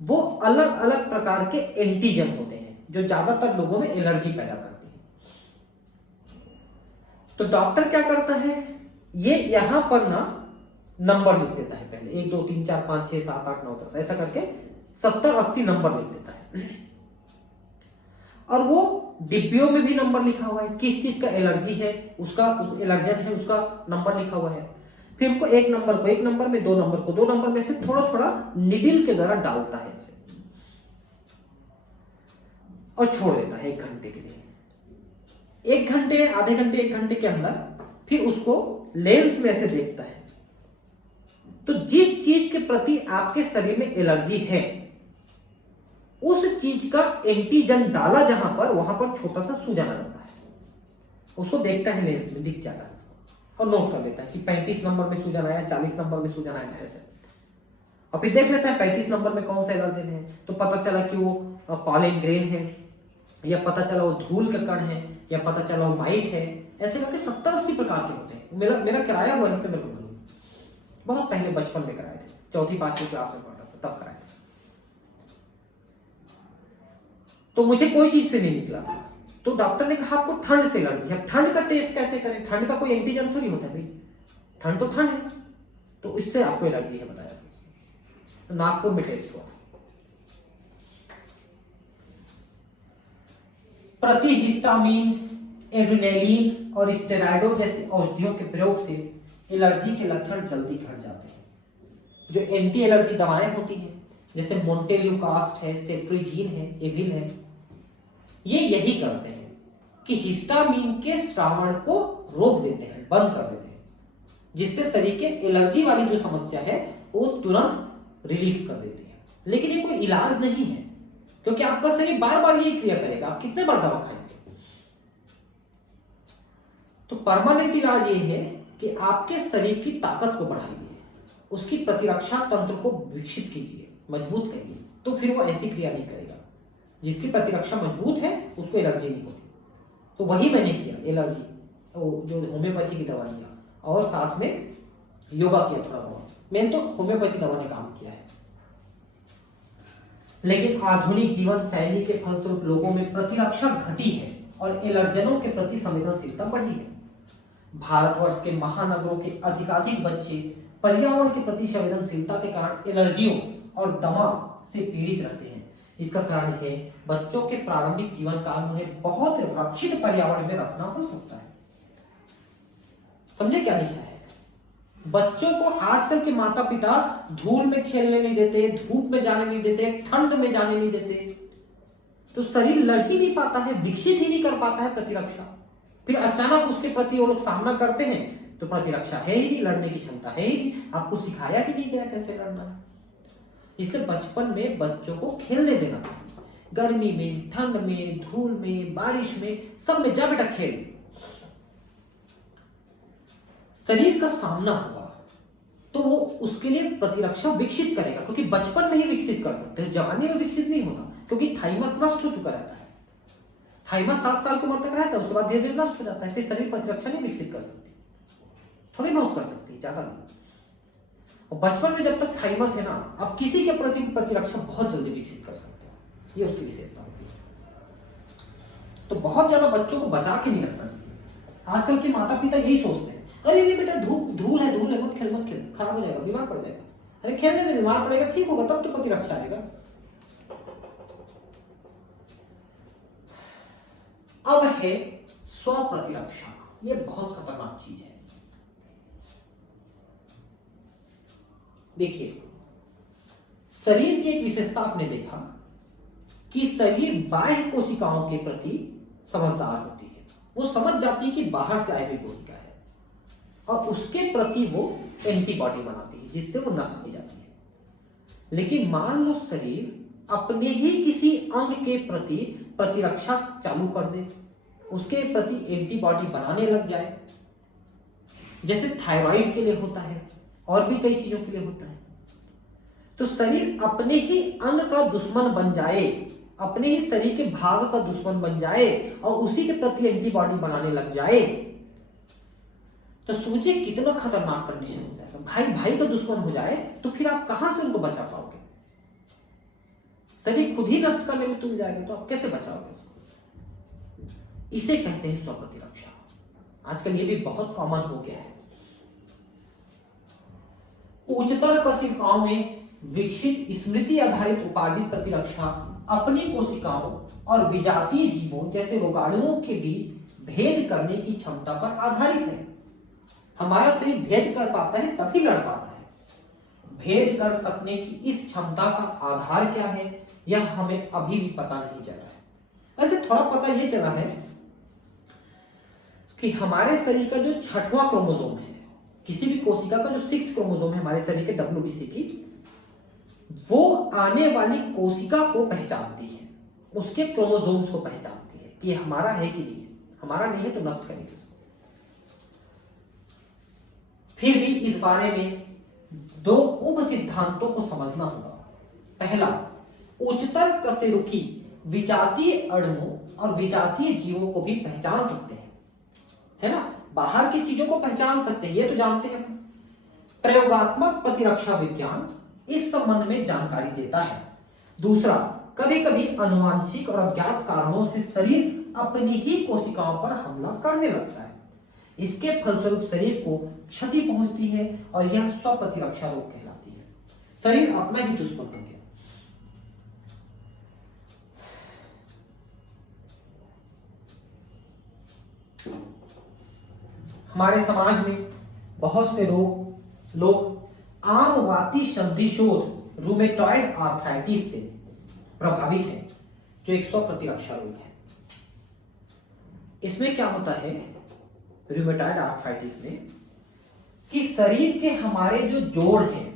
वो अलग अलग प्रकार के एंटीजन होते हैं जो ज्यादातर लोगों में एलर्जी पैदा करती है। तो डॉक्टर क्या करता है, ये यहां पर ना नंबर लिख देता है, पहले 1 2 3 4 5 6 7 8 9 10 ऐसा करके 70-80 नंबर लिख देता है, और वो डिब्बियों में भी नंबर लिखा हुआ है, किस चीज का एलर्जी है, उसका एलर्जन है, उसका नंबर लिखा हुआ है। फिर उनको एक नंबर को एक नंबर में, 2 नंबर को 2 नंबर में से थोड़ा थोड़ा निडिल के द्वारा डालता है इसे, और छोड़ देता है 1 घंटे के लिए। 1 घंटे, आधे घंटे, 1 घंटे के अंदर फिर उसको लेंस में से देखता है। तो जिस चीज के प्रति आपके शरीर में एलर्जी है, उस चीज का एंटीजन डाला जहां पर, वहां पर छोटा सा सूजन आ जाता है। उसको देखता है लेंस में, दिख जाता है उसको, और नोट कर लेता है कि 35 नंबर में सूजन आया, 40 नंबर में सूजन आया, ऐसे। और फिर देख लेता है 35 नंबर में कौन सा एलर्जन है, तो पता चला कि वो पॉलन ग्रेन है, या पता चला वो धूल का कण है, या पता चला वो माइट है। ऐसे करके 70-80 प्रकार के होते हैं। मेरा कराया हुआ इसमें, मेरे को बहुत पहले बचपन में कराए थे, 4th-5वीं क्लास में पढ़ा था तब कराए थे। तो मुझे कोई चीज से नहीं निकला था, तो डॉक्टर ने कहा आपको ठंड से एलर्जी है। ठंड का टेस्ट कैसे करें? ठंड का कोई एंटीजन थोड़ी होता है भाई, ठंड तो ठंड है, तो इससे आपको एलर्जी है बताया। तो नागपुर में टेस्ट हुआ था। प्रतिहिस्टामीन एड्रेनालिन और स्टेरॉइडों जैसी औषधियों के प्रयोग से एलर्जी के लक्षण जल्दी घट जाते हैं। जो एंटी एलर्जी दवाएं होती हैं जैसे मोंटेल्यूकास्ट है, सेट्रिजीन है, एविल है, ये यही करते हैं कि हिस्टामिन के स्रावण को रोक देते हैं, बंद कर देते हैं, जिससे शरीर के एलर्जी वाली जो समस्या है वो तुरंत रिलीफ कर देती है। लेकिन ये कोई इलाज नहीं है, क्योंकि आपका शरीर बार बार यही क्रिया करेगा, आप कितने बार दवा खाएंगे। तो परमानेंट इलाज ये है कि आपके शरीर की ताकत को बढ़ाइए, उसकी प्रतिरक्षा तंत्र को विकसित कीजिए, मजबूत करिए, तो फिर वो ऐसी क्रिया नहीं करेगा। जिसकी प्रतिरक्षा मजबूत है उसको एलर्जी नहीं होती। तो वही मैंने किया, एलर्जी जो होम्योपैथी की दवा लिया और साथ में योगा किया थोड़ा बहुत। मैंने तो होम्योपैथी दवा ने काम किया है। लेकिन आधुनिक जीवन शैली के फलस्वरूप लोगों में प्रतिरक्षा घटी है और एलर्जनों के प्रति संवेदनशीलता बढ़ी है। भारतवर्ष के महानगरों के अधिकाधिक बच्चे पर्यावरण के प्रति संवेदनशीलता के कारण एलर्जियों और दमा से पीड़ित रहते हैं। इसका कारण है बच्चों के प्रारंभिक जीवन काल में उन्हें बहुत रक्षित पर्यावरण में रखना हो सकता है। समझे क्या लिखा है? बच्चों को आजकल के माता पिता धूल में खेलने नहीं देते, धूप में जाने नहीं देते, ठंड में जाने नहीं देते, तो शरीर लड़ ही नहीं पाता है, विकसित ही नहीं कर पाता है प्रतिरक्षा। फिर अचानक उसके प्रति वो लोग सामना करते हैं तो प्रतिरक्षा है ही नहीं, लड़ने की क्षमता है ही नहीं, आपको सिखाया ही नहीं गया कैसे लड़ना है। इसलिए बचपन में बच्चों को खेलने देना चाहिए, गर्मी में, ठंड में, धूल में, बारिश में, सब में जा बेटा खेल। शरीर का सामना होगा तो वो उसके लिए प्रतिरक्षा विकसित करेगा, क्योंकि बचपन में ही विकसित कर सकते हैं, जवानी में विकसित नहीं होता, क्योंकि थाइमस नष्ट हो चुका रहता है। थाइमस 7 साल की उम्र तक रहता है, उसके बाद धीरे धीरे नष्ट हो जाता है, फिर शरीर प्रतिरक्षा नहीं विकसित कर सकती, थोड़ी बहुत कर सकती है, ज्यादा नहीं। और बचपन में जब तक थाइमस है ना, आप किसी के प्रति प्रतिरक्षा बहुत जल्दी विकसित कर सकते हो, ये उसकी विशेषता होती है। तो बहुत ज्यादा बच्चों को बचा के नहीं रखना चाहिए। आजकल के माता पिता यही सोचते हैं, अरे नहीं बेटा धूल है मत खेल, खराब हो जाएगा, बीमार पड़ जाएगा। अरे खेलने से बीमार पड़ेगा, ठीक होगा, तब तो प्रतिरक्षा आएगा। अब है स्व प्रतिरक्षा, ये बहुत खतरनाक चीज है। देखिए, शरीर की एक विशेषता आपने देखा कि शरीर बाह्य कोशिकाओं के प्रति समझदार होती है, वो समझ जाती है कि बाहर से आई हुई कोशिका है और उसके प्रति वो एंटीबॉडी बनाती है, जिससे वो नष्ट हो जाती है। लेकिन मान लो शरीर अपने ही किसी अंग के प्रति प्रतिरक्षा चालू कर दे, उसके प्रति एंटीबॉडी बनाने लग जाए, जैसे थायराइड के लिए होता है और भी कई चीजों के लिए होता है, तो शरीर अपने ही अंग का दुश्मन बन जाए, अपने ही शरीर के भाग का दुश्मन बन जाए और उसी के प्रति एंटीबॉडी बनाने लग जाए, तो सोचिए कितना खतरनाक कंडीशन होता है। भाई भाई का दुश्मन हो जाए तो फिर आप कहां से उनको बचा पाओगे? शरीर खुद ही नष्ट करने में तुल जाएगा तो आप कैसे बचाओगे उसको? इसे कहते हैं स्व प्रतिरक्षा। आजकल ये भी बहुत कॉमन हो गया है। उच्चतर कोशिकाओं में विकसित स्मृति आधारित उपार्जित प्रतिरक्षा अपनी कोशिकाओं और विजातीय जीवों जैसे रोगाणुओं के बीच भेद करने की क्षमता पर आधारित है। हमारा शरीर भेद कर पाता है तभी लड़ पाता है। भेद कर सकने की इस क्षमता का आधार क्या है, यह हमें अभी भी पता नहीं चला है। वैसे थोड़ा पता यह चला है कि हमारे शरीर का जो 6वां क्रोमोसोम है, किसी भी कोशिका का जो 6th क्रोमोसोम है हमारे शरीर के WBC की, वो आने वाली कोशिका को पहचानती है, उसके क्रोमोसोम्स को पहचानती है कि ये हमारा है कि नहीं है, हमारा नहीं है तो नष्ट करेंगे उसको। फिर भी इस बारे में 2 उप सिद्धांतों को समझना होगा। पहला, उच्चतर कशेरुकी विजातीय अणुओं और विजातीय जीवों को भी पहचान सकते हैं, है ना, बाहर की चीजों को पहचान सकते हैं, ये तो जानते हैं। प्रयोगात्मक प्रतिरक्षा विज्ञान इस संबंध में जानकारी देता है। दूसरा, कभी कभी अनुवांशिक और अज्ञात कारणों से शरीर अपनी ही कोशिकाओं पर हमला करने लगता है। इसके फलस्वरूप शरीर को क्षति पहुंचती है और यह स्व प्रतिरक्षा रोग कहलाती है। शरीर अपना ही दुश्मन बन गया। हमारे समाज में बहुत से लोग आमवाती संधिशोथ रूमेटॉइड आर्थराइटिस से प्रभावित हैं, जो एक स्व प्रतिरक्षा रोग है। इसमें क्या होता है रूमेटॉइड आर्थराइटिस में कि शरीर के हमारे जो जोड़ हैं,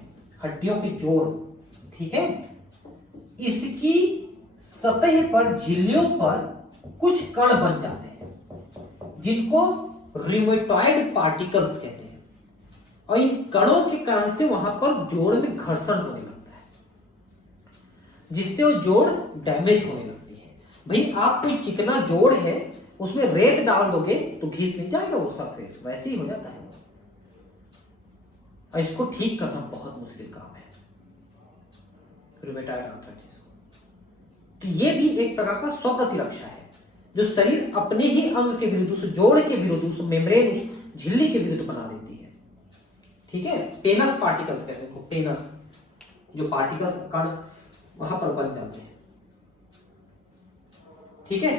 हड्डियों के जोड़, ठीक है, इसकी सतह पर, झिल्लियों पर कुछ कण बन जाते हैं जिनको रूमेटॉइड पार्टिकल्स कहते हैं, और इन कणों के कारण से वहां पर जोड़ में घर्षण होने लगता है, जिससे वो जोड़ डैमेज होने लगती है। भाई आप कोई चिकना जोड़ है, उसमें रेत डाल दोगे तो घिस नहीं जाएगा वो सरफेस, वैसे ही हो जाता है, और इसको ठीक करना बहुत मुश्किल काम है रूमेटॉइड आर्थराइटिस को। तो ये भी एक प्रकार का स्व प्रतिरक्षा है जो शरीर अपने ही अंग के विरुद्ध, उस जोड़ के विरुद्ध, उस मेम्ब्रेन, उस झिल्ली के विरुद्ध बना देती है, ठीक है। पेनस पार्टिकल्स कहते हैं, पेनस जो पार्टिकल्स कण वहां पर बन जाते हैं, ठीक है।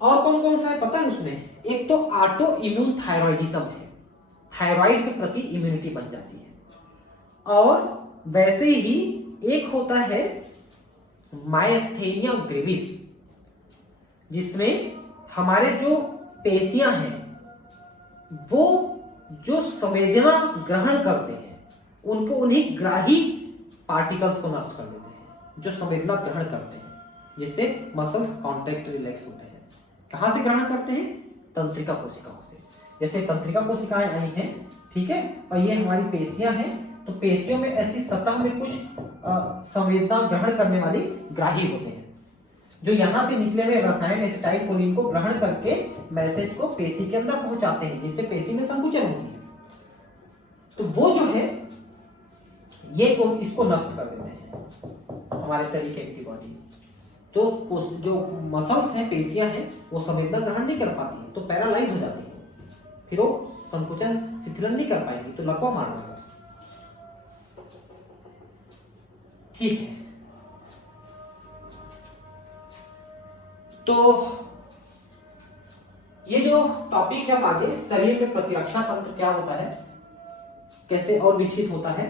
और कौन कौन सा है पता है उसमें? एक तो ऑटो इम्यून थायराइडिज्म है, थायराइड के प्रति इम्यूनिटी बन जाती है, और वैसे ही एक होता है मायस्थेनिया ग्रेविस, जिसमें हमारे जो पेशियां हैं वो जो संवेदना ग्रहण करते हैं उनको, उन्हीं ग्राही पार्टिकल्स को नष्ट कर देते हैं जो संवेदना ग्रहण करते हैं, जिससे मसल्स कॉन्ट्रैक्ट रिलैक्स होते हैं। कहां से ग्रहण करते हैं? तंत्रिका कोशिकाओं से। जैसे तंत्रिका कोशिकाएं आई हैं, ठीक है, और ये हमारी पेशियां हैं, तो पेशियों में ऐसी सतह में कुछ संवेदना ग्रहण करने वाली ग्राही होते हैं, जो यहां से निकले हुए रसायन एसिटाइल कोलिन को ग्रहण करके मैसेज को पेशी के अंदर पहुंचाते हैं, जिससे पेशी में संकुचन होती है। तो वो जो है ये इसको नष्ट कर देते हैं हमारे शरीर के एंटीबॉडी। तो जो मसल्स हैं, पेशियां हैं, वो संवेदना ग्रहण नहीं कर पाती है, तो पैरालाइज हो जाती है, फिर वो संकुचन शिथिलन नहीं कर पाएंगी, तो लकवा मार देगा, ठीक है। तो ये जो टॉपिक है, आगे शरीर में प्रतिरक्षा तंत्र क्या होता है, कैसे और विकसित होता है,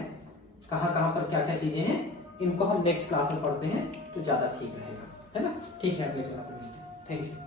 कहां कहां पर क्या क्या चीजें हैं, इनको हम नेक्स्ट क्लास में पढ़ते हैं तो ज्यादा ठीक रहेगा, है ना। ठीक है, अगले क्लास में मिलते हैं। Thank you.